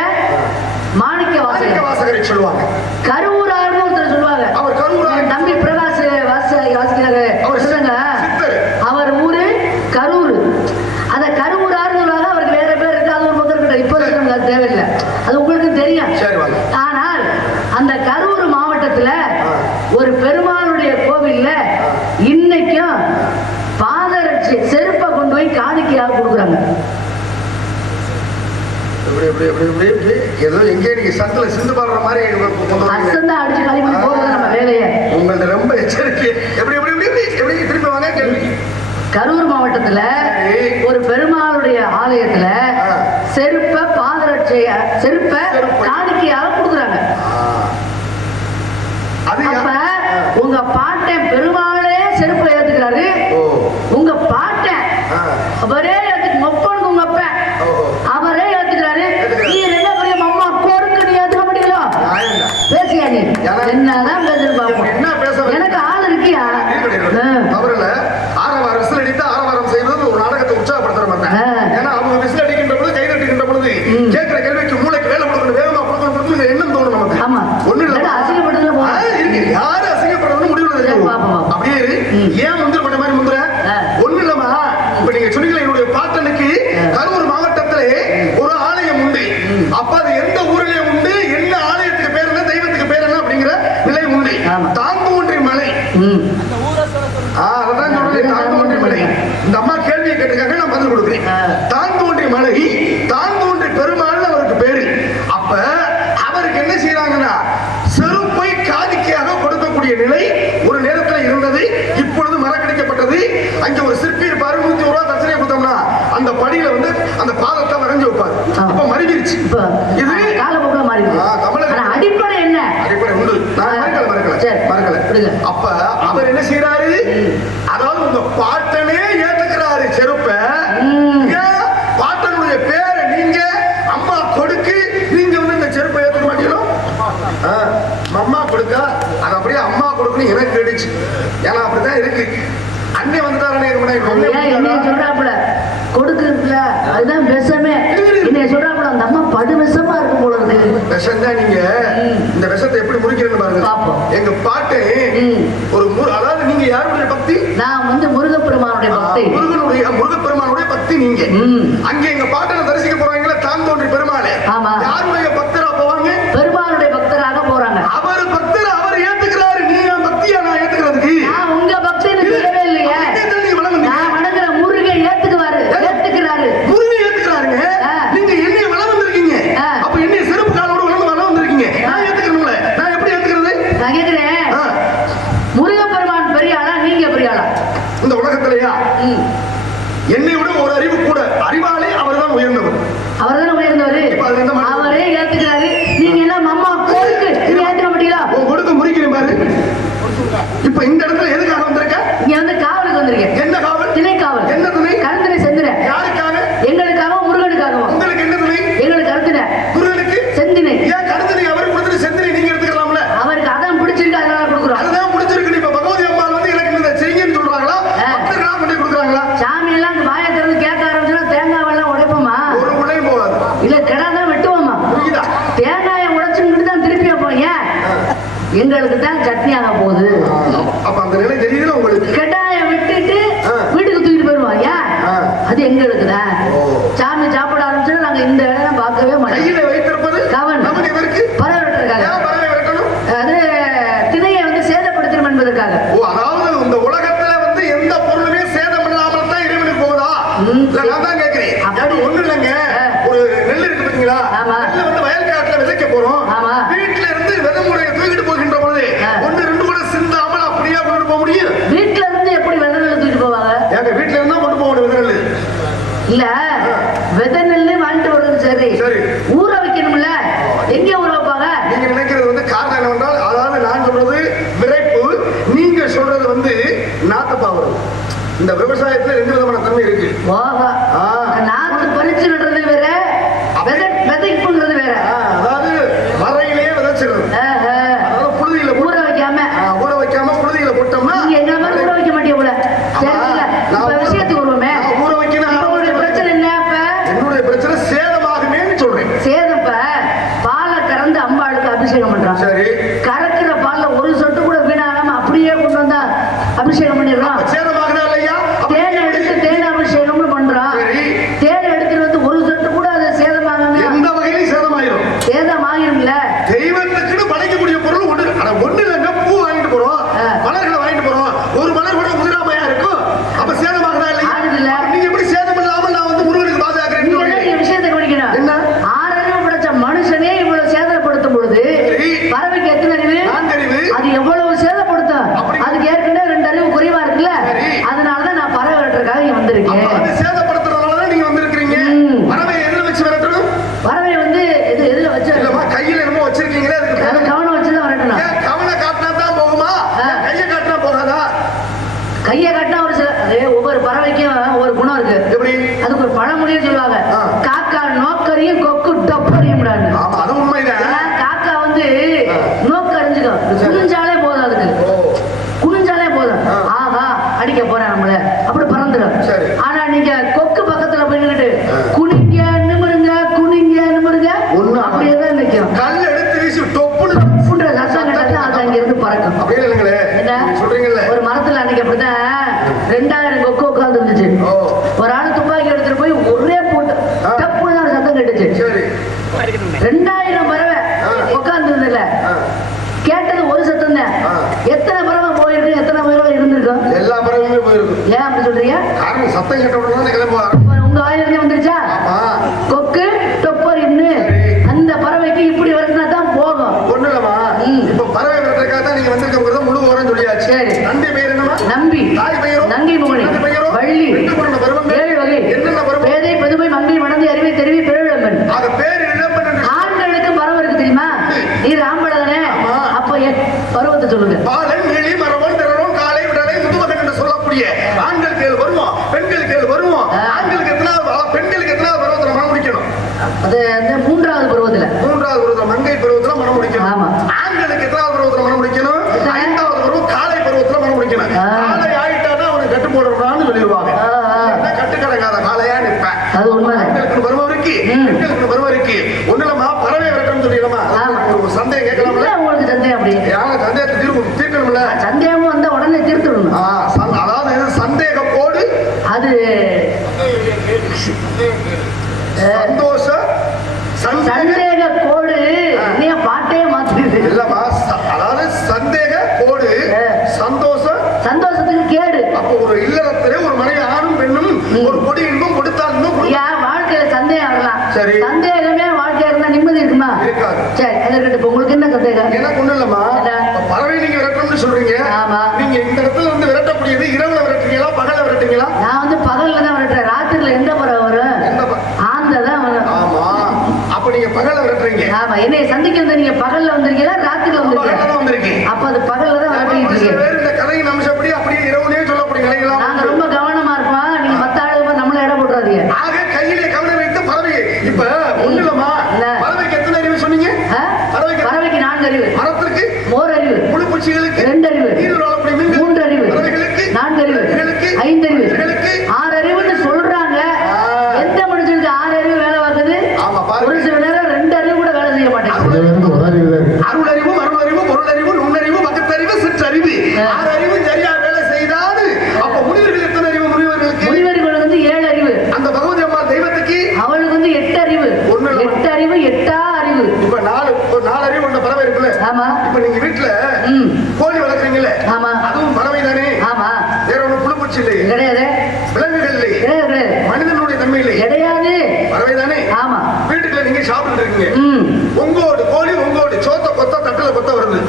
மாணிக்க வாசகரை சொல்லுவாங்க. கருவூரார்னு ஒருத்தர் சொல்லுவாங்க. அவர் கருவூரார். தம்பி பிரகாஷ் வாசிக்கிறாரு. அவர் ஊரு கரூர். அத கருவூரார்னு சொல்லுவாங்க. அவருக்கு வேற பேர் இருக்கு. அது ஒரு பக்கம் இருக்கட்டும். இப்போ நமக்கு தேவையில்லை. அது உங்களுக்கு தெரியும். ஆனால் அந்த கரூர் மாவட்டத்துல ஒரு பெருமாளுடைய கோவில்ல இன்னைக்கும் பாதரட்சி செருப்பை கொண்டு போய் காணிக்கையாக கொடுக்குறாங்க. ஏதோ எங்கே நீங்க சத்துல சிந்து பாடுற மாதிரி அசந்தா அடிச்சு களிமண் போடுறது நம்ம வேலையை. உங்கள்ட்ட ரொம்ப எச்சரிக்கை. எப்படி எப்படி எப்படி எப்படி திருப்பி வாங்க கேள்வி. கரூர் மாவட்டத்துல ஒரு பெருமாளுடைய ஆலயத்துல செருப்ப பாதரட்சைய செருப்ப காணிக்கையாக கொடுக்குறாங்க. அப்ப உங்க பாட்டன் பெருமாளே செருப்பை ஏத்துக்கிறாரு. உங்க பாட்டன் அவரே மொப்பனுக்கு உங்க அப்ப அவரே ஏத்துக்கிறாரு. நீ என்ன பெரிய அம்மா கோருக்கு நீ ஏத்துக்க மாட்டீங்களோ? பேசியா நீ என்னதான் பேசுறேன். என்ன பேச எனக்கு ஆள் இருக்கியா? அவர்ல ஆரவாரம் விசில் அடித்து ஆரவாரம் செய்வது ஒரு நாடகத்தை உற்சாகப்படுத்துற மாதிரி. ஏன்னா அவங்க விசில் அடிக்கின்ற பொழுது கை தட்டுகின்ற பொழுது கேட்கிற கேள்விக்கு மூளைக்கு வேலை கொடுக்கணும், வேகமா கொடுக்கணும் எண்ணம் தோணும் நமக்கு. ஆமா. ஒண்ணு இல்ல அசிங்கப்படுறது யாரு அசிங்கப்படுறதுன்னு முடிவுல அப்படியே ஏன் முந்திர பண்ண மாதிரி முந்திர ஒண்ணு இல்லமா. இப்ப நீங்க சொன்னீங்களா என்னுடைய பாட்டனுக்கு கரூர் மாவட்டத்திலே ஒரு ஆலயம் உண்டு. அப்ப அது எந்த ஊரிலே உண்டு, என்ன ஆலயத்துக்கு பேர் என்ன, தெய்வத்துக்கு பேர் என்ன அப்படிங்கிற நிலை உண்டு. தாந்தோன்றி மலை. அதான் சொல்றேன். தாந்தோன்றி மலை. இந்த அம்மா கேள்வியை கேட்டிருக்காங்க, நான் பதில் கொடுக்குறேன். தாந்தோன்றி மலை, தாந்தோன்றி பெருமாள் அவருக்கு பேரு. அப்ப அவருக்கு என்ன செய்யறாங்கன்னா செருப்பை காணிக்கையாக கொடுக்கக்கூடிய நிலை ஒரு நேரத்தில் இருந்தது. இப்பொழுது மறக்கடிக்கப்பட்டது. அங்க ஒரு சிற்பி இருப்பாரு, 100 ரூபாய் தட்சணையை கொடுத்தோம்னா அந்த படியில வந்து அந்த பாதத்தை வரைஞ்சு வைப்பாரு. அப்ப மறுவிருச்சு. இது காலப்போக்கில மாறிடுச்சு. அடிப்படை என்ன? அடிப்படை உண்டு. மறக்கல. அப்ப அவர் என்ன செய்யறாரு, அதாவது உங்க பாட்டனே ஏத்துக்கிறாரு செருப்ப. பாட்டனுடைய பேரை நீங்க அம்மா கொடுக்கு, நீங்க வந்து இந்த செருப்பை ஏத்துக்க மாட்டீங்களோ? அம்மா கொடுக்கா அது அப்படியே அம்மா கொடுக்கணும் எனக்கு கேடுச்சு. ஏன்னா அப்படிதான் இருக்கு. அண்ணே வந்துட்டாரே சொல்றாப்புல கொடுக்குல அதுதான் விஷமே. என்ன சொல்றாப்புல அந்த அம்மா படு விஷமா இருக்கும் போல இருக்கு. விஷம் தான். நீங்க இந்த விஷத்தை எப்படி முறிக்கிறேன்னு பாருங்க. எங்க பாட்டு ஒரு அதாவது நீங்க யாருடைய பக்தி? நான் வந்து முருகப்பெருமானுடைய பக்தி. முருகப்பெருமானுடைய பக்தி நீங்க. அங்க எங்க பாட்டனை தரிசிக்க போறாங்களா தாந்தோன்றி பெருமாளே. யாருடைய பக்தரா போவாங்க? பெருமானுடைய பக்தராக போறாங்க. அவர் பக்தர், அவர் ஏத்துக்கிறாரு. நீ பக்தியா நான் ஏத்துக்கிறதுக்கு உங்க பக்தி தேவை இல்லையே. நான் வணங்குற முருகன் ஏத்துக்குவாரு, ஏத்துக்கிறாரு. முருகன் ஏத்துக்கிறாருங்க. நீங்க என்ன வளம் வந்திருக்கீங்க? அப்ப என்ன செருப்பு காலோட வளம் வந்திருக்கீங்க. நான் ஏத்துக்கணும்ல. நான் எப்படி ஏத்துக்கிறது? நான் கேக்குறேன், முருகப்பெருமான் பெரிய ஆளா நீங்க பெரிய ஆளா இந்த உலகத்திலேயா? என்னை விட ஒரு அறிவு கூட. அறிவாலே அவர் தான் உயர்ந்தவர். அவர் தானே உயர்ந்தவர். அவரே ஏத்துக்கிறாரு. நீங்க எல்லாம் அம்மா கோருக்கு நீங்க ஏத்துக்க மாட்டீங்களா? கொடுக்க முறிக்கிறேன் பாரு. இப்ப இந்த இடத்துல எதுக்காக வந்திருக்க? இங்க வந்து காவலுக்கு வந்திருக்கேன். என்ன காவல்? திணை காவல். என்ன துணை? கருத்தினை செந்தினை. யாருக்காக? எங்களுக்காகவும் முருகனுக்காகவும். உங்களுக்கு என்ன துணை? எங்களுக்கு கருத்தினை. முருகனுக்கு செந்தினை. ஏன் கருத்தினை அவருக்கு கொடுத்துட்டு செந்தினை நீங்க எடுத்துக்கலாம்ல? அவருக்கு அதான் பிடிச்சிருக்கு, அதனால கொடுக்குறோம். அதுதான் பிடிச்சிருக்கு. இப்ப பகவதி அம்மா வந்து எனக்கு இந்த செய்யுன்னு சொல்றாங்களா? பக்தர்களா பண்ணி கொடுக்குறாங்களா? சாமி எல்லாம் வாயை திறந்து கேட்க ஆரம்பிச்சா தேங்காய் எல்லாம் உடைப்போமா? ஒரு உடையும் போகாது. இல்ல கிடா தான் வெட்டுவோமா? தேங்காயை உடைச்சுக்கிட்டு தான் திருப்பி வைப்போம். ஏன்? எங்களுக்கு தான் சட்னியாக போகுது. அப்ப அந்த நிலை தெரியுது உங்களுக்கு. கெட்டாய விட்டுட்டு வீட்டுக்கு தூக்கிட்டு போயிருவோம். ஏன்? அது எங்களுக்கு தான். சாமி சாப்பிட ஆரம்பிச்சா நாங்க இந்த இடம் பார்க்கவே மாட்டோம். கையில வைத்திருப்பது கவன். பறவை வெட்டுறதுக்காக. அது திணையை வந்து சேதப்படுத்தணும் என்பதற்காக. அதாவது இந்த உலகத்துல வந்து எந்த பொருளுமே சேதம் இல்லாமல் தான் இறைவனுக்கு போகுதா? நான் தான் கேட்கிறேன். அப்படி ஒண்ணு இல்லைங்க. ஒரு நெல் இருக்கு பாத்தீங்களா? நெல் வந்து வயல் காட்டுல விதைக்க போறோம். வீட்டுல இருந்து விதமுறையை தூக்கிட்டு போகின்ற பொழுது 1-2 கூட சிந்தாமல் அப்படியே கொண்டு போக முடியும். வீட்டுல இருந்து எப்படி வித நெல் தூக்கிட்டு போவாங்க? எங்க வீட்டுல இருந்தா கொண்டு போக வித நெல் இல்ல. வித நெல் வாங்கிட்டு வருது. சரி ஊற வைக்கணும்ல. எங்க ஊற வைப்பாங்க? நீங்க 2000 பறவை உட்கார்ந்துருந்துல கேட்டது ஒரு சத்தம் தான். எத்தனை பறவை போயிருக்கு, எத்தனை பறவை இருந்திருக்கும்? எல்லா பறவையுமே போயிருக்கும். ஏன் அப்படி சொல்றீங்க? காரணம் சத்தம் கேட்ட உடனே கிளம்புவாங்க. உங்க ஆயிரம் வந்துருச்சா? கொக்கு டொப்பர் இன்னு அந்த பறவைக்கு இப்படி வரதுனா தான் போகும். ஒண்ணு இல்லம்மா, இப்ப பறவை விரட்டுறதுக்காக தான் நீங்க வந்திருக்க முழு விவரம் சொல்லியாச்சு. சரி. நந்தி பெயர் என்னமா? நம்பி. தாய் பெயரும் நங்கை மோனி. வள்ளி. 7 வகை. என்னென்ன பருவம்? பேதை பெதுமை மங்கை மணந்து அறிவை தெரிவி பிறழம்பன். அது பேர் இளம்பன் என்று ஆண்களுக்கு பறவை இருக்கு தெரியுமா? நீர் ஆம்பளதானே? அப்ப பருவத்தை சொல்லுங்க. பாலன் கிளி மரவன் திறனும் காலை விடலை முதுமகன் என்று சொல்லக்கூடிய ஆண்களுக்கு 7 வருவோம், பெண்களுக்கு 7 வருவோம். ஆண்களுக்கு எத்தனாவது, பெண்களுக்கு எத்தனாவது பருவத்துல மனம் முடிக்கணும்? அது அந்த 3வது பருவத்துல. 3வது பருவத்துல மங்கை பருவத்துல மனம் முடிக்கணும். ஆமா. ஆண்களுக்கு எத்தனாவது பருவத்துல மனம் முடிக்கணும்? 5வது பருவம் காலை பருவத்துல மனம் முடிக்கணும். காலை ஆயிட்டாதான் அவனுக்கு கட்டு போடுறான்னு சொல்லிடுவாங்க. கட்டுக்கடங்காத காலையா நிற்பேன். அது உண்மை. ஆண்களுக்கு பருவம் இருக்கு, பெண்களுக்கு பருவம் இருக்கு. ஒண்ணுலமா பறவை விரட்டணும் சொல்லிடலாமா? ஒரு சந்தேகம் கேட்கலாம்ல? உங்களுக்கு சந்தேகம் அப்படி சந்தேகத்தை தீர்க்கணும்ல? சந்தேகமும் வந்தா உடனே தீர்த்துடணும். அதாவது சந்தேக கோடு அது சந்தோஷ சந்தேக கோடு. நீ பாட்டே மாத்துது இல்லமா, அதாவது சந்தேக கோடு சந்தோஷம் சந்தோஷத்துக்கு கேடு. அப்போ ஒரு இல்லறத்திலே ஒரு மனைவி ஆணும் பெண்ணும் ஒரு கொடி இன்பம் கொடுத்தால் வாழ்க்கையில சந்தேகம் வரலாம். சரி. சந்தேகமே வாழ்க்கையா இருந்தா நிம்மதி இருக்குமா? இருக்காது. சரி, அதற்கு இப்ப உங்களுக்கு என்ன சந்தேகம்? எனக்கு ஒண்ணு இல்லம்மா, பறவை நீங்க விரட்டணும்னு சொல்றீங்க. ஆமா. நீங்க இந்த இடத்துல வந்து விரட்டக்கூடியது இரவுல விரட்டுறீங்களா பகல விரட்டுறீங்களா? நான் வந்து பகல்ல தான் விரட்டுறேன். ராத்திரில எந்த பறவை வரும்? ஆந்தான் வரும். ஆமா, அப்ப நீங்க பகல விரட்டுறீங்க. ஆமா. என்னைய சந்திக்கிறது நீங்க பகல்ல வந்திருக்கீங்களா ராத்திரில வந்திருக்கீங்க? அப்ப அது பகல்ல தான் விரட்டிட்டு இந்த கதையின் அம்சப்படி அப்படியே இரவுலயே சொல்லக்கூடிய கலைகளா? நாங்க ரொம்ப கவனமா இருப்போம். நீங்க 10 ஆளுங்க நம்மள இடம் போட்டுறாதீங்க. ஆக கையிலே கவனம் வைத்து பறவை. இப்ப ஒண்ணு இல்லம்மா, பறவைக்கு எத்தனை அறிவு சொன்னீங்க? பறவைக்கு 4 அறிவு. மரத்திற்கு 1 அறிவு. புழுப்பூச்சிகளுக்கு 2 அறிவு. நீரில் வாழக்கூடிய மீன்கள் 3 அறிவு. பறவைகளுக்கு 4 அறிவு. 5 அறிவு. 6 அறிவுன்னு சொல்றாங்க. எந்த மனுஷனுக்கு 6 அறிவு வேலை பார்க்குது? ஒரு சில நேரம் 2 அறிவு கூட வேலை செய்ய மாட்டேங்குது. அருள் அறிவு, மருள் அறிவு, பொருள் அறிவு, நுண்ணறிவு, பகுத்தறிவு, சிற்றறிவு, 6 அறிவு சரியா வேலை செய்தாது. அப்ப முனிவர்கள் எத்தனை அறிவு? முனிவர்களுக்கு வந்து 7 அறிவு. அந்த பகவதி அம்மா தெய்வத்துக்கு அவளுக்கு வந்து 8 அறிவு. 8 அறிவு, 8ஆ அறிவு. இப்ப 4 அறிவு கொண்ட பறவை இருக்குல்ல? ஆமா. இப்ப நீங்க வீட்டுல கோழி வளர்க்குறீங்கல்ல? ஆமா. அதுவும் பறவை தானே? ஆமா. வேற ஒண்ணு புழுப்பூச்சி இல்லை, கிடையாது. விலங்குகள் இல்லை, கிடையாது. மனிதனுடைய தன்மை இல்லை, கிடையாது. பறவை தானே? ஆமா. வீட்டுக்குள்ள நீங்க சாப்பிட்டு இருக்கீங்க, உங்களோட கோழி உங்களோட சோத்த கொத்த தட்டுல கொத்த வருது,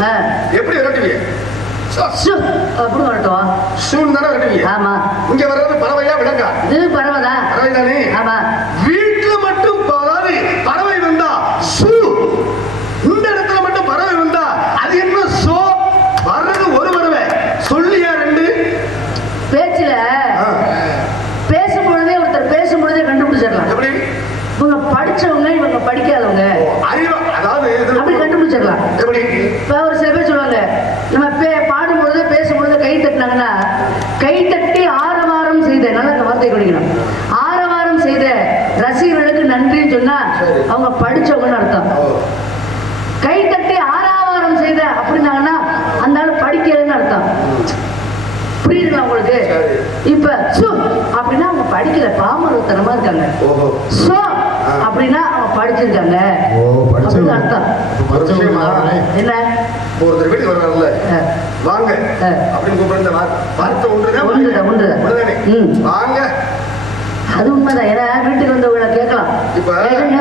எப்படி விரட்டுவீங்க? அப்படி வரட்டும். சூன் தானே விரட்டுவீங்க. ஆமா. இங்க வர்றது பறவையா விலங்கா? இது பறவைதான். பறவை தானே? ஆமா. வீட்டுல மட்டும் பறவை வந்தா சூ, இந்த இடத்துல மட்டும் பறவை வந்தா அது என்ன சோ? வர்றது ஒரு பறவை சொல்லியா 2? பேச்சுல பேசும்பொழுதே ஒருத்தர் பேசும்பொழுதே கண்டுபிடிச்சிடலாம். எப்படி? இவங்க படிச்சவங்க இவங்க படிக்காதவங்க அறிவு, அதாவது அப்படி கண்டுபிடிச்சிடலாம். எப்படி? இப்ப ஒரு சில பேர் சொல்லுவாங்க, நம்ம பாடும்பொழுது பேசும்பொழுது கை தட்டினாங்கன்னா, கை தட்டி ஆரவாரம் செய்த, நல்ல அந்த வார்த்தை குடிக்கணும், ஆரவாரம் செய்த ரசிகர்களுக்கு நன்றின்னு சொன்னா அவங்க படிச்சவங்கன்னு அர்த்தம். கை தட்டி ஆரவாரம் செய்த அப்படின்னாங்கன்னா அந்த ஆள் படிக்கிறதுன்னு அர்த்தம். புரியுதுங்களா உங்களுக்கு? இப்ப சு அப்படின்னா அவங்க படிக்கல, பாமரத்தனமா இருக்காங்க. சோ அப்படின்னா அவங்க படிச்சிருக்காங்க அர்த்தம். என்ன ஒருத்தர் வீட்டுக்கு வர்றாருல்ல, வாங்க அப்படின்னு கூப்பிடுற வார்த்தை ஒன்றுதான் வாங்க. அது உண்மைதான். ஏன்னா வீட்டுக்கு வந்தவங்களை கேட்கலாம், இப்ப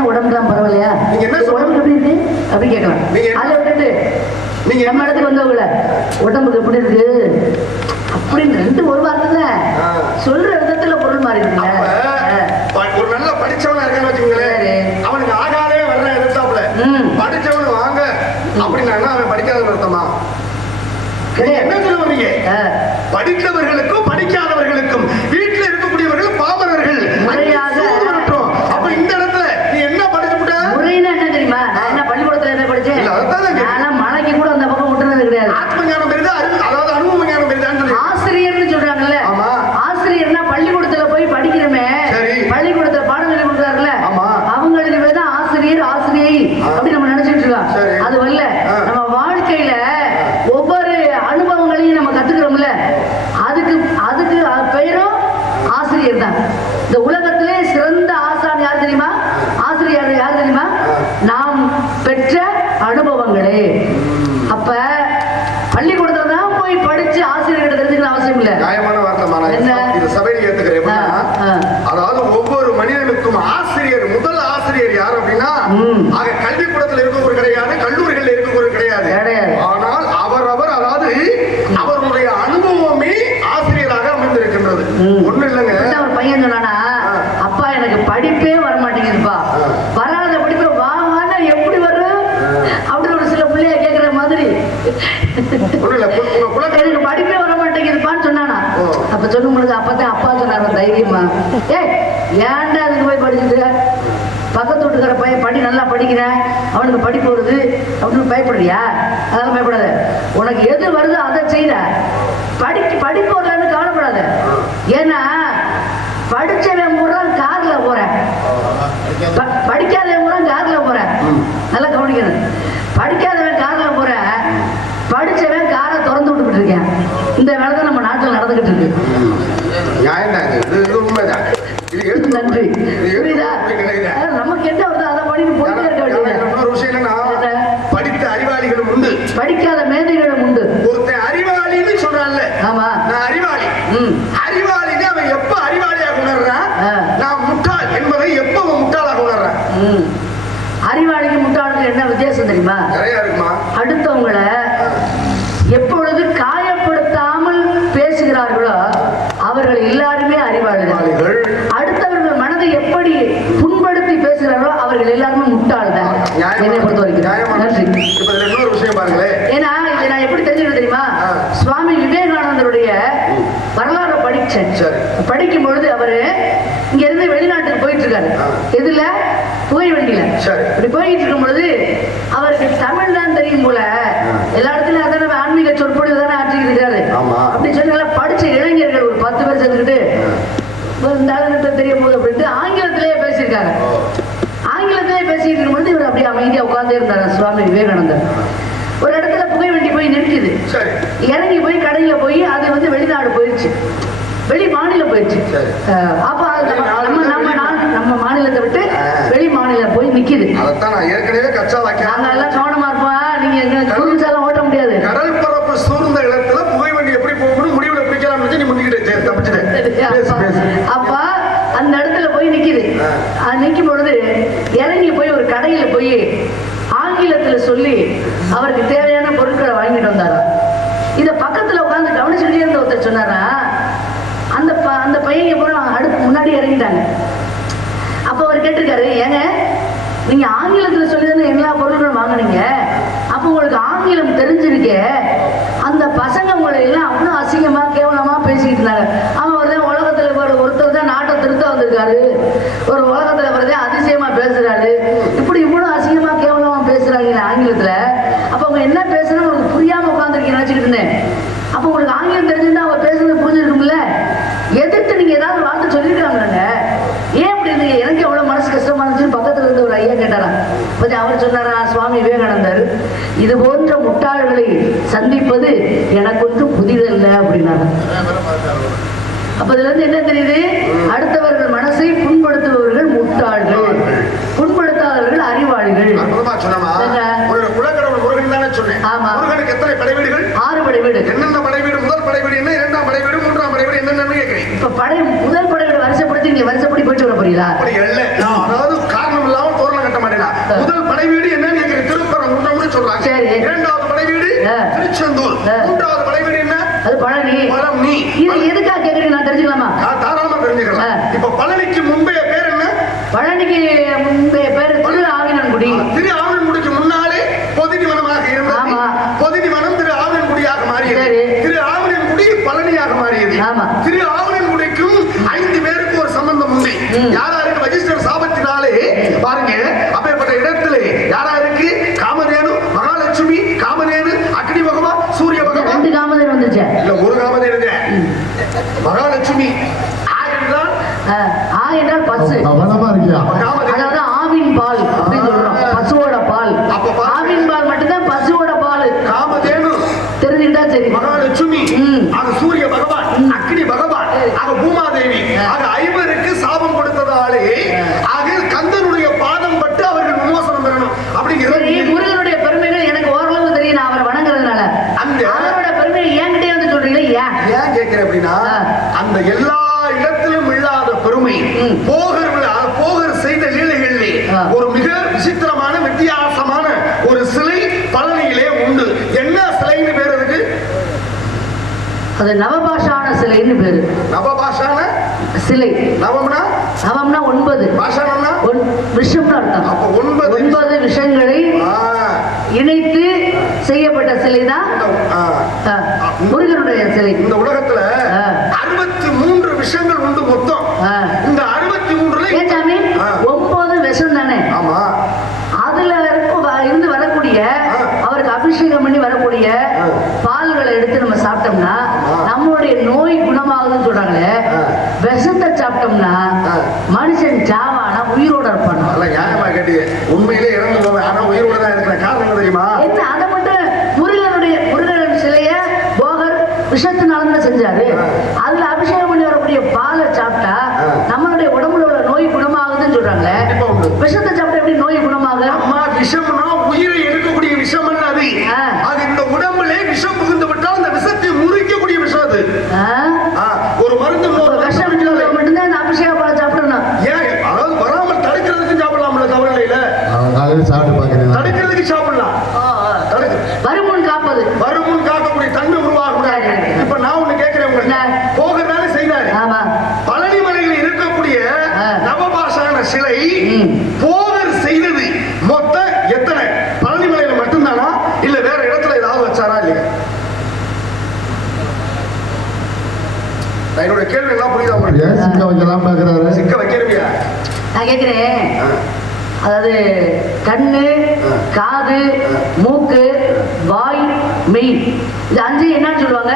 உடம்புதான் பரவாயில்லையா, உடம்புக்கு எப்படி இருக்கு அப்படி கேட்கலாம். அதை விட்டுட்டு நீங்க நம்ம இடத்துக்கு வந்தவங்கள உடம்புக்கு எப்படி இருக்கு அப்படின்னு 2 ஒரு வார்த்தை தான் சொல்ற விதத்துல பொருள் மாறி இருக்குல்ல. ஒரு நல்ல படிச்சவனா இருக்கான்னு வச்சுக்கோங்களேன், அவனுக்கு ஆகாதே வர்ற எதிர்த்தாப்புல படிச்சவனு வாங்க அப்படின்னா அவன் படிக்காதவன் அர்த்தமா? என்ன சொல்ல வரீங்க? படித்தவர்களுக்கும் படிக்காதவர்களுக்கும் வீட்டில் இருக்கக்கூடியவர்கள் பாமரர்கள் அப்ப இந்த இடத்துல நீ என்ன படிச்சுட்ட? முறைன்னா என்ன தெரியுமா? நான் என்ன பள்ளிக்கூடத்துல என்ன படிச்சேன்? மலைக்கு கூட அந்த பக்கம் விட்டுறது கிடையாது. ஆத்ம ஞானம் பெரிதா, அதாவது அனுபவ ஞானம் பெரிதான்னு ஆசிரியர்னு சொல்றாங்கல்ல, ஆசிரியர்னா பள்ளிக்கூடத்துல போய் படிக்கிறோமே, பள்ளிக்கூடத்துல பாடம் சொல்லி கொடுக்குறாருல்ல, அவங்களுக்கு தான் ஆசிரியர் ஆசிரியை அப்படி நம்ம நினைச்சிட்டு இருக்கோம். அது வரல. நம்ம வாழ்க்கையில ஒவ்வொரு அனுபவங்களையும் நம்ம கத்துக்கிறோம்ல, அதுக்கு இல்ல. நியாயமான வார்த்தை என்ன? இது சபையில் ஏத்துக்கிறேன் எப்படின்னா, அதாவது ஒவ்வொரு மனிதனுக்கும் ஆசிரியர், முதல் ஆசிரியர் யார் அப்படின்னா ஆக கல்விக்கூடத்தில் இருக்கக்கூடிய கிடையாது, கல்லூரிகளில் இருக்கக்கூடிய கிடையாது. ஆனால் அவரவர் அதாவது அவருடைய அனுபவமே ஆசிரியராக அமைந்திருக்கின்றது. ஒண்ணு இல்லைங்க. ஒரு பையன் சொன்னானா, அப்பா எனக்கு படிப்பே வர மாட்டேங்குதுப்பா, வராத படிப்பே வாங்க எப்படி வரும் அப்படின்னு ஒரு சில பிள்ளைய கேட்கிற மாதிரி எனக்கு படிப்பே வர மாட்டேங்குதுப்பான்னு சொன்னானா. அப்ப சொல்லும் பொழுது அப்பதான் அப்பா சொன்னாரு தைரியமா, ஏன்டா அதுக்கு போய் படிச்சுட்டு பக்கத்து வீட்டுக்கார பையன் படி நல்லா படிக்கிறேன், அவனுக்கு படிப்பு வருது அப்படின்னு பயப்படுறியா? அதெல்லாம் பயப்படாத, உனக்கு எது வருதோ அதை செய்யற, படிப்பு வரலன்னு கவலைப்படாத. ஏன்னா படிச்சவன் பூரா கார்ல போறேன், படிக்காதவன் பூரா கார்ல போறேன். நல்லா கவனிக்கணும். படிக்காதவன் கார்ல போறேன், படிச்சவன் காரை திறந்து விட்டுக்கிட்டு இருக்கேன். இந்த வேலை தான் நம்ம நாட்டில் நடந்துகிட்டு இருக்கு. நன்றி. நமக்கு என்ன வருது அதை பண்ணிட்டு போயிட்டே இருக்க வேண்டியது. படித்த அறிவாளிகளும் உண்டு, படிக்காத மேதைகளும் உண்டு. ஒருத்தன் அறிவாளின்னு சொல்றான்ல, ஆமா நான் அறிவாளி. அறிவாளின்னு அவன் எப்ப அறிவாளியாக உணர்றான், நான் முட்டாள் என்பதை எப்ப அவன் முட்டாளாக உணர்றான். அறிவாளிக்கு முட்டாளுக்கு என்ன வித்தியாசம் தெரியுமா? நிறைய இருக்குமா? அடுத்தவங்களை எப்பொழுது காயப்படுத்தாமல் பேசுகிறார்களோ அவர்கள் எல்லாருமே அறிவாளிகள். அடுத்தவர்கள் மனதை எப்படி புண்படுத்தி பேசுகிறார்களோ அவர்கள் எல்லாருமே முட்டாள் தான், என்னை பொறுத்த வரைக்கும். நன்றி. இன்னொரு விஷயம் பாருங்களேன். ஏன்னா இதை நான் எப்படி தெரிஞ்சுக்கிட்டு தெரியுமா, சுவாமி விவேகானந்தருடைய வரலாறு படிச்சேன். படிக்கும் பொழுது அவரு இங்க இருந்து வெளிநாட்டுக்கு போயிட்டு இருக்காரு. எதுல? புகை வண்டியில. இப்படி போயிட்டு இருக்கும் பொழுது அவருக்கு தமிழ் தான் தெரியும் போல, எல்லா இடத்துலயும் அதான ஆன்மீக சொற்பொழி தானே ஆற்றிக்கிட்டு இருக்காரு. அப்படி சொன்னால படிச்ச இளைஞர்கள் ஒரு 10 பேர் சேர்ந்துக்கிட்டு இந்த ஆளுநத்தை தெரியும் போது அப்படின்ட்டு ஆங்கிலத்திலேயே பேசியிருக்காங்க. ஆங்கிலத்திலேயே பேசிட்டு இருக்கும் பொழுது இவர் அப்படியே அமைதியா உட்கார்ந்தே இருந்தார் சுவாமி விவேகானந்தர். ஒரு இடத்துல புகை வண்டி போய் நிற்குது. இறங்கி போய் கடையில போய் அது வந்து வெளிநாடு போயிடுச்சு, வெளி மாநிலம் போயிடுச்சு. அப்ப நம்ம மாநிலத்தை விட்டு வெளி மாநிலம் போய் நிக்குது. நாங்க எல்லாம் கவனமா இருப்பா, நீங்க குறுஞ்சாலம் ஓட்ட முடியாது. கடல் பரப்பு சூழ்ந்த இடத்துல புகை வண்டி எப்படி போகணும் முடிவுல பிடிக்கலாம் நீ முந்திக்கிட்டு. அப்ப அந்த இடத்துல போய் நிக்குது. நிக்கும் பொழுது இறங்கி போய் ஒரு கடையில போய் ஆங்கிலத்துல சொல்லி அவருக்கு தேவையான பொருட்களை வாங்கிட்டு வந்தாரா. இத பக்கத்துல உட்கார்ந்து கவனிச்சுட்டே இருந்த ஒருத்தர் சொன்னாரா, அந்த பையன் பூரா அடுப்பு முன்னாடி இறங்கிட்டாங்க. அப்ப அவர் கேட்டிருக்காரு, ஏங்க நீங்க ஆங்கிலத்துல சொல்லி தானே எல்லா பொருட்களும் வாங்கினீங்க, அப்ப உங்களுக்கு ஆங்கிலம் தெரிஞ்சிருக்கே, அந்த பசங்க உங்களை எல்லாம் அவ்வளவு அசிங்கமா கேவலமா பேசிக்கிட்டு இருந்தாங்க. அவன் வருதான் உலகத்துல ஒருத்தர் தான் நாட்டை திருத்த வந்திருக்காரு, ஒரு உலகத்துல வரதே அதிசயமா பேசுறாரு, இப்படி இவ்வளவு அசிங்கமா கேவலமா பேசுறாங்க ஆங்கிலத்துல. அப்ப அவங்க என்ன பேசுறேன்னு உங்களுக்கு புரியாம உட்காந்துருக்கீங்க நினைச்சுக்கிட்டு இருந்தேன். அப்ப உங்களுக்கு ஆங்கிலம் தெரிஞ்சிருந்தா அவர் பேசுறது புரிஞ்சிருக்கும்ல, எதிர்த்து நீங்க ஏதாவது வார்த்தை சொல்லிருக்காங்க, ஏன் அப்படி இருந்தீங்க? எனக்கு எவ்வளவு மனசு கஷ்டமா இருந்துச்சு. பக்கத்துல இருந்து ஒரு ஐயா கேட்டாரா, அவர் சொன்னாரா, சுவாமி விவேகானந்தர் இது போன்ற முட்டாள்களை சந்திப்பது எனக்கு ஒன்றும் புதிதல்ல அப்படின்னாரு. அப்ப இதுல இருந்து என்ன தெரியுது, அடுத்தவர்கள் மனசை புண்படுத்துபவர்கள் முட்டாள்கள், புண்படுத்தாதவர்கள் அறிவாளிகள். ஆமா, 6 படைவீடு. என்னென்ன படைவீடு? முதல் படைவீடு என்ன, 2ஆம் படைவீடு, 3ஆம் படைவீடு என்னன்னு கேட்கிறேன். இப்ப முதல் படைவீடு வருஷப்படுத்தி நீங்க வருஷப்படி போயிட்டு வர போறீங்களா? அப்படி இல்ல, அதாவது காரணம் இல்லாம தோரணம் கட்ட மாட்டேனா. முதல் படைவீடு என்னன்னு கேட்கிறேன், திருப்பரங்குன்றம்னு சொல்றாங்க. சரி. 2ஆவது படைவீடு திருச்செந்தூர். 3ஆவது படைவீடு என்ன? அது பழனி. இது எதுக்காக கேக்குறீங்க, நான் தெரிஞ்சுக்கலாமா? தாராளமா தெரிஞ்சுக்கலாம். இப்ப பழனிக்கு முந்தைய பேர் என்ன? பழனிக்கு முந்தைய பேர் திரு ஆவினன்குடி. திரு ஆவினன்குடிக்கு முன்னாலே பொதினிவனமாக இருந்தது. பொதினிவனம் திரு ஆவினன்குடியாக மாறியது. திரு ஆவினன்குடி பழனியாக மாறியது. திரு ஆவினன்குடிக்கும் 5 பேருக்கு ஒரு சம்பந்தம் உண்டு. யாராருக்கு? வஜிஷ்டர் சாபத்தினாலே பாருங்க, அப்பேற்பட்ட இடத்திலே யாராருக்கு? காமதேனு, மகாலட்சுமி, காமதேனு, அக்னி பகவான், சூரிய பகவான். 2 காமதேனு வந்துச்சு. இல்ல, ஒரு காமதேனு. மகாலட்சுமி என்றால் பசு. அதாவது ஆவின் பால் அப்படின்னு சொல்றோம், பசுவோட பால். ஆவின் பால் மட்டும்தான் பசுவோட பால். காமதேனு தெரிஞ்சுக்கிட்டா சரி. மகாலட்சுமி, அது சூரிய பகவான், அக்னி பகவான், அது பூமாதேவி. அது 5 சாபம் கொடுத்ததாலே ஆக கந்தனுடைய பாதம் பட்டு அவர்கள் விமோசனம் பெறணும் அப்படிங்கிறது. முருகனுடைய பெருமைகள் எனக்கு ஓரளவு தெரியும், நான் அவரை வணங்குறதுனால. அந்த அவரோட பெருமையை என்கிட்டே வந்து சொல்றீங்களா? ஏன் கேட்கிறேன் அப்படின்னா, அது நவபாஷான சிலைன்னு பேரு. நவபாஷான சிலை. நவம்னா 9, பாஷானம்னா விஷம்னு அர்த்தம். அப்ப 9 விஷங்களை இணைத்து செய்யப்பட்ட சிலை தான் முருகனுடைய சிலை. இந்த உலகத்துல 63 விஷங்கள் உண்டு மொத்தம். இந்த 63ல ஏச்சாமி 9 விஷம் தானே. ஆமா. அதுல இருந்து வரக்கூடிய அவருக்கு அபிஷேகம் பண்ணி வரக்கூடிய பால்களை எடுத்து நம்ம சாப்பிட்டோம்னா நம்மளுடைய நோய் குணமாகுதுன்னு சொல்றாங்களே. விஷத்தை சாப்பிட்டோம்னா மனுஷன் சாவானா உயிரோட இருப்பானா? நியாயமா கேட்டீங்க. உண்மையிலே இறந்து போவேன், ஆனா உயிரோட தான் இருக்கிற காரணம் தெரியுமா? என்ன அதை மட்டும் முருகன் சிலைய போகர் விஷத்தினால செஞ்சாரு. அதுல அபிஷேகம் பண்ணி வரக்கூடிய பாலை சாப்பிட்டா நம்மளுடைய உடம்புல உள்ள நோய் குணமாகுதுன்னு சொல்றாங்களே. விஷத்தை சாப்பிட்டா எப்படி நோய் குணமாகுது? அம்மா, விஷம்னா உயிரை எடுக்கக்கூடிய விஷம் அல்ல அது. அது இந்த உடம்புலே விஷம் புகுந்து விட்டால் அந்த விஷத்தை முறிக்கக்கூடிய விஷம் அது. ஒரு மருந்து விஷம் மட்டும்தான் இந்த அபிஷேக பாலை சாப்பிடணும். ஏன்? அதாவது வராமல் தடுக்கிறதுக்கு சாப்பிடலாம்ல, தவறு இல்லையில. சாப்பிட்டு பாக்கிறேன். தடுக்கிறதுக்கு சாப்பிடலாம். வருமுன் காப்பது, வருமுன் காக்கக்கூடிய தன்மை உருவாகும். இப்ப நான் ஒண்ணு கேட்கிறேன் உங்களுக்கு. போகிறதால செய்தாரு. பழனி மலையில் இருக்கக்கூடிய நவபாஷான சிலை போகர் செய்தது மொத்தம் எத்தனை? பழனி மலையில மட்டும்தானா இல்ல வேற இடத்துல ஏதாவது வச்சாரா இல்லையா? என்னோட கேள்வி எல்லாம் புரியுதா உங்களுக்கு? சிக்க வைக்கலாம் பாக்குறாரு. சிக்க வைக்கிறவியா? நான் கேட்கிறேன். அதாவது கண்ணு, காது, மூக்கு, வாய், மெய், இது 5 என்னன்னு சொல்லுவாங்க?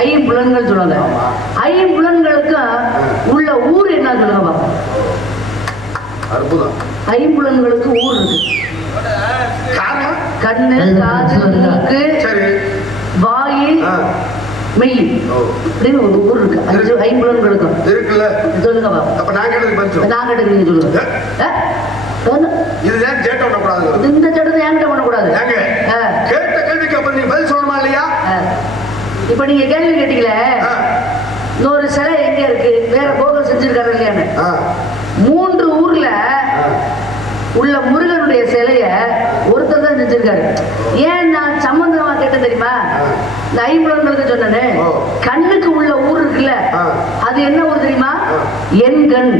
ஐம்புலன்கள் சொல்லுவாங்க. ஐம்புலன்களுக்கும் உள்ள ஊர் என்ன சொல்லுங்க பாப்போம். அற்புதம். ஐம்புலன்களுக்கு ஊர் இருக்கு. கண்ணு, காது, மூக்கு, வாய், மெய் அப்படின்னு ஒரு ஊர் இருக்கு. 5 ஐம்புலன்களுக்கும் இருக்குல்ல. சொல்லுங்க பாப்போம். அப்ப நான் கேட்டதுக்கு பதில் சொல்லுங்க. நான் கேட்டதுக்கு சொல்லுங்க. இதுதான் கேட்ட பண்ணக்கூடாது. இந்த சட்டத்தை என்கிட்ட பண்ணக்கூடாது. கேட்ட கேள்விக்கு அப்புறம் நீங்க பதில் சொல்லணுமா இல்லையா? இப்ப நீங்க கேள்வி கேட்டீங்களே, இன்னொரு சிலை எங்க இருக்கு, வேற கோவில் செஞ்சிருக்காரு இல்லையான்னு. 3 ஊர்ல உள்ள முருகனுடைய சிலைய ஒருத்தர் தான் செஞ்சிருக்காரு. ஏன் நான் சம்பந்தமா கேட்டேன் தெரியுமா? இந்த ஐம்புலன்களுக்கு சொன்னேன்னு. கண்ணுக்கு உள்ள ஊர் இருக்குல்ல, அது என்ன ஊர் தெரியுமா? என் கண்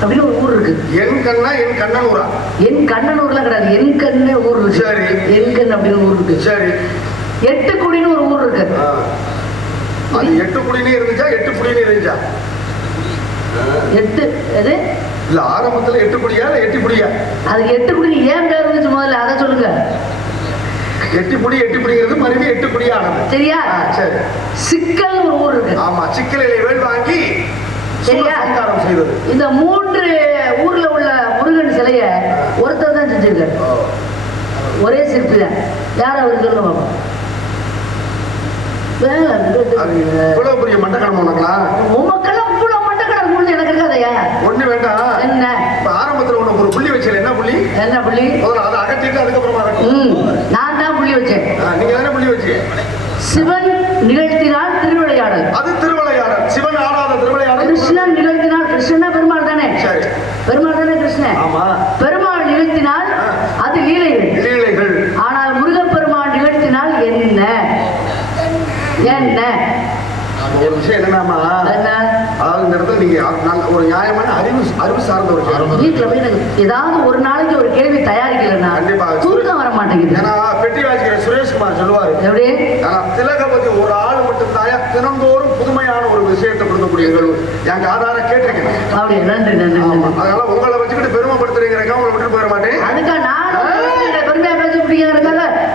அப்படின்னு ஒரு ஊர் இருக்கு. என் கண்ணா என் கண்ணனூரா? என் கண்ணனூர்லாம் கிடையாது. என் கண்ணு ஊர் இருக்கு. சரி. என் கண் அப்படின்னு ஊர் இருக்கு. சரி. 8 குடின்னு ஒரு ஊர் இருக்கு. அது 8 குடினே இருந்துச்சா 8 குடினே இருந்துச்சா? 8 எது இல்ல ஆரம்பத்துல 8 குடியா இல்ல 8 குடியா? அது 8 குடி ஏன் பேர் இருந்துச்சு முதல்ல அதை சொல்லுங்க. 8 குடிங்கிறது மறுபடியும் 8 குடியா ஆனது. சரியா? சரி. சிக்கல் ஒரு ஊர் இருக்கு. ஆமா, சிக்கலிலே வேல் வாங்கி சரியா செய்தது. இந்த 3 ஊர்ல உள்ள முருகன் சிலைய ஒருத்தர் தான் செஞ்சிருக்காரு. ஒரே சிற்பி தான். யார் அவரு சொல்லுங்க. இவ்வளவு பெரிய மட்டக்கணம் உனங்களா? உமக்கெல்லாம் இவ்வளவு மட்டக்கணம் முடிஞ்சு எனக்கு இருக்காதையா? ஒண்ணு வேண்டாம். என்ன? இப்ப ஆரம்பத்துல உனக்கு ஒரு புள்ளி வச்சல. என்ன புள்ளி? என்ன புள்ளி? முதல்ல அதை அகற்றிட்டு அதுக்கப்புறமா அகற்றும். நான் தான் புள்ளி வச்சேன். நீங்க தானே புள்ளி வச்சீங்க. சிவன் நிகழ்த்தினால் திருவிளையாடல். அது திருவிளையாடல். சிவன் ஆடாத திருவிளையாடல். கிருஷ்ணன் நிகழ்த்தினால், கிருஷ்ணன் பெருமாள் தானே. சரி. பெருமாள் தானே கிருஷ்ணன். ஆமா. பெருமாள் நிகழ்த்தினால் அது லீலைகள். லீலைகள். ஆனால் முருகப்பெருமாள் நிகழ்த்தினால் என்ன? என்ன ஒரு விஷயம் என்னன்னா, அதாவது இந்த இடத்துல நீங்க ஒரு நியாயமான அறிவு சார்ந்த ஒரு வீட்டுல போய் ஏதாவது ஒரு நாளைக்கு ஒரு கேள்வி தயாரிக்கலன்னா கண்டிப்பா தூக்கம் வர மாட்டேங்குது. ஏன்னா பெட்டி வாசிக்கிற சுரேஷ்குமார் சொல்லுவாரு, எப்படி திலகபதி ஒரு ஆள் மட்டும் தாயா தினந்தோறும் புதுமையான ஒரு விஷயத்தை கொடுக்கக்கூடிய நிகழ்வு எங்க ஆதார கேட்டிருக்கேன். அப்படியே நன்றி நன்றி. அதனால உங்களை வச்சுக்கிட்டு பெருமைப்படுத்துறீங்க, உங்களை விட்டு போயிட மாட்டேன். அதுக்கா நான் பெருமையா பேசிருக்கீங்க.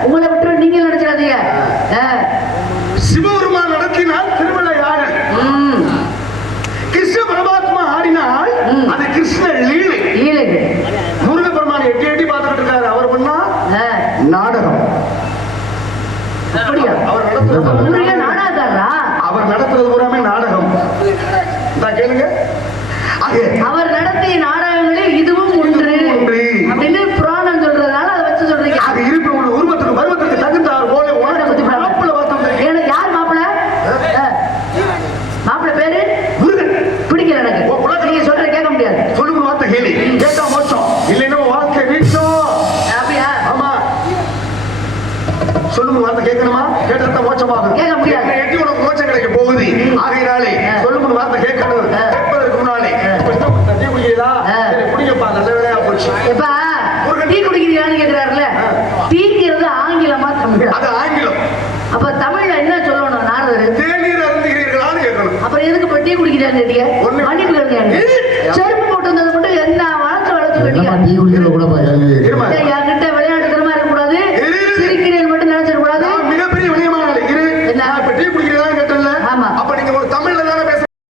உங்களை விட்டு நீங்க நினைச்சிடாதீங்க. சிவபெருமான் நடத்தினால் திருவிளையாடல், கிருஷ்ண பரமாத்மா ஆடினால் அது கிருஷ்ண லீலை. லீலைகள். முருகப்பெருமான் எட்டி எட்டி பார்த்துட்டு இருக்காரு. அவர் பண்ணா நாடகம். அப்படியா? அவர் நடத்துறது நாடகக்காரரா? அவர் நடத்துறது பூராமே நாடகம். கேளுங்க. அவர் நடத்திய நாடகங்களில் இதுவும் ஒன்று அப்படின்னு புராணம் சொல்றதுனால அதை வச்சு சொல்றீங்க. அது இருப்பு உருவத்துக்கு பருவத்துக்கு தகுந்தார் போல மாப்பிள்ள பார்த்து. யார் மாப்பிள்ள? மாப்பிள்ள பேரு முருகன். பிடிக்கல எனக்கு. நீங்க சொல்ற கேட்க முடியாது. சொல்லுங்க வார்த்தை கேளு. கேட்டா மோட்சம், இல்லைன்னா வாழ்க்கை வீச்சம். அப்படியா? ஆமா. சொல்லும் வார்த்தை கேட்கணுமா? கேட்டா மோட்சமாகும். கேட்க முடியாது. என்னை எட்டி உனக்கு மோட்சம் கிடைக்க போகுது. ஆகையினாலே சொல்லும் வார்த்தை கேட்கணும். கேட்பதற்கு முன்னாலே டீ குடிக்கிறீங்களா? சரி குடிங்கப்பா, நல்ல வேலையா போச்சு. எப்பா டீ குடிக்கிறீங்களான்னு கேட்கிறாருல, டீங்கிறது ஆங்கிலமா தமிழ்? அது ஆங்கிலம். அப்ப தமிழ்ல என்ன சொல்லணும்? நாரதர் தேநீர் அருந்துகிறீர்களான்னு கேட்கணும். அப்புறம் எதுக்கு இப்ப டீ குடிக்கிறான்னு கேட்டீங்க? மன்னிப்பு கேட்க செருப்பு போட்டு வந்தது மட்டும் என்ன வளர்த்து என்னம்மா கேட்டீங்க? டீ குடிக்கிறத கூட கேள்வி இருமா. ஏய்யா,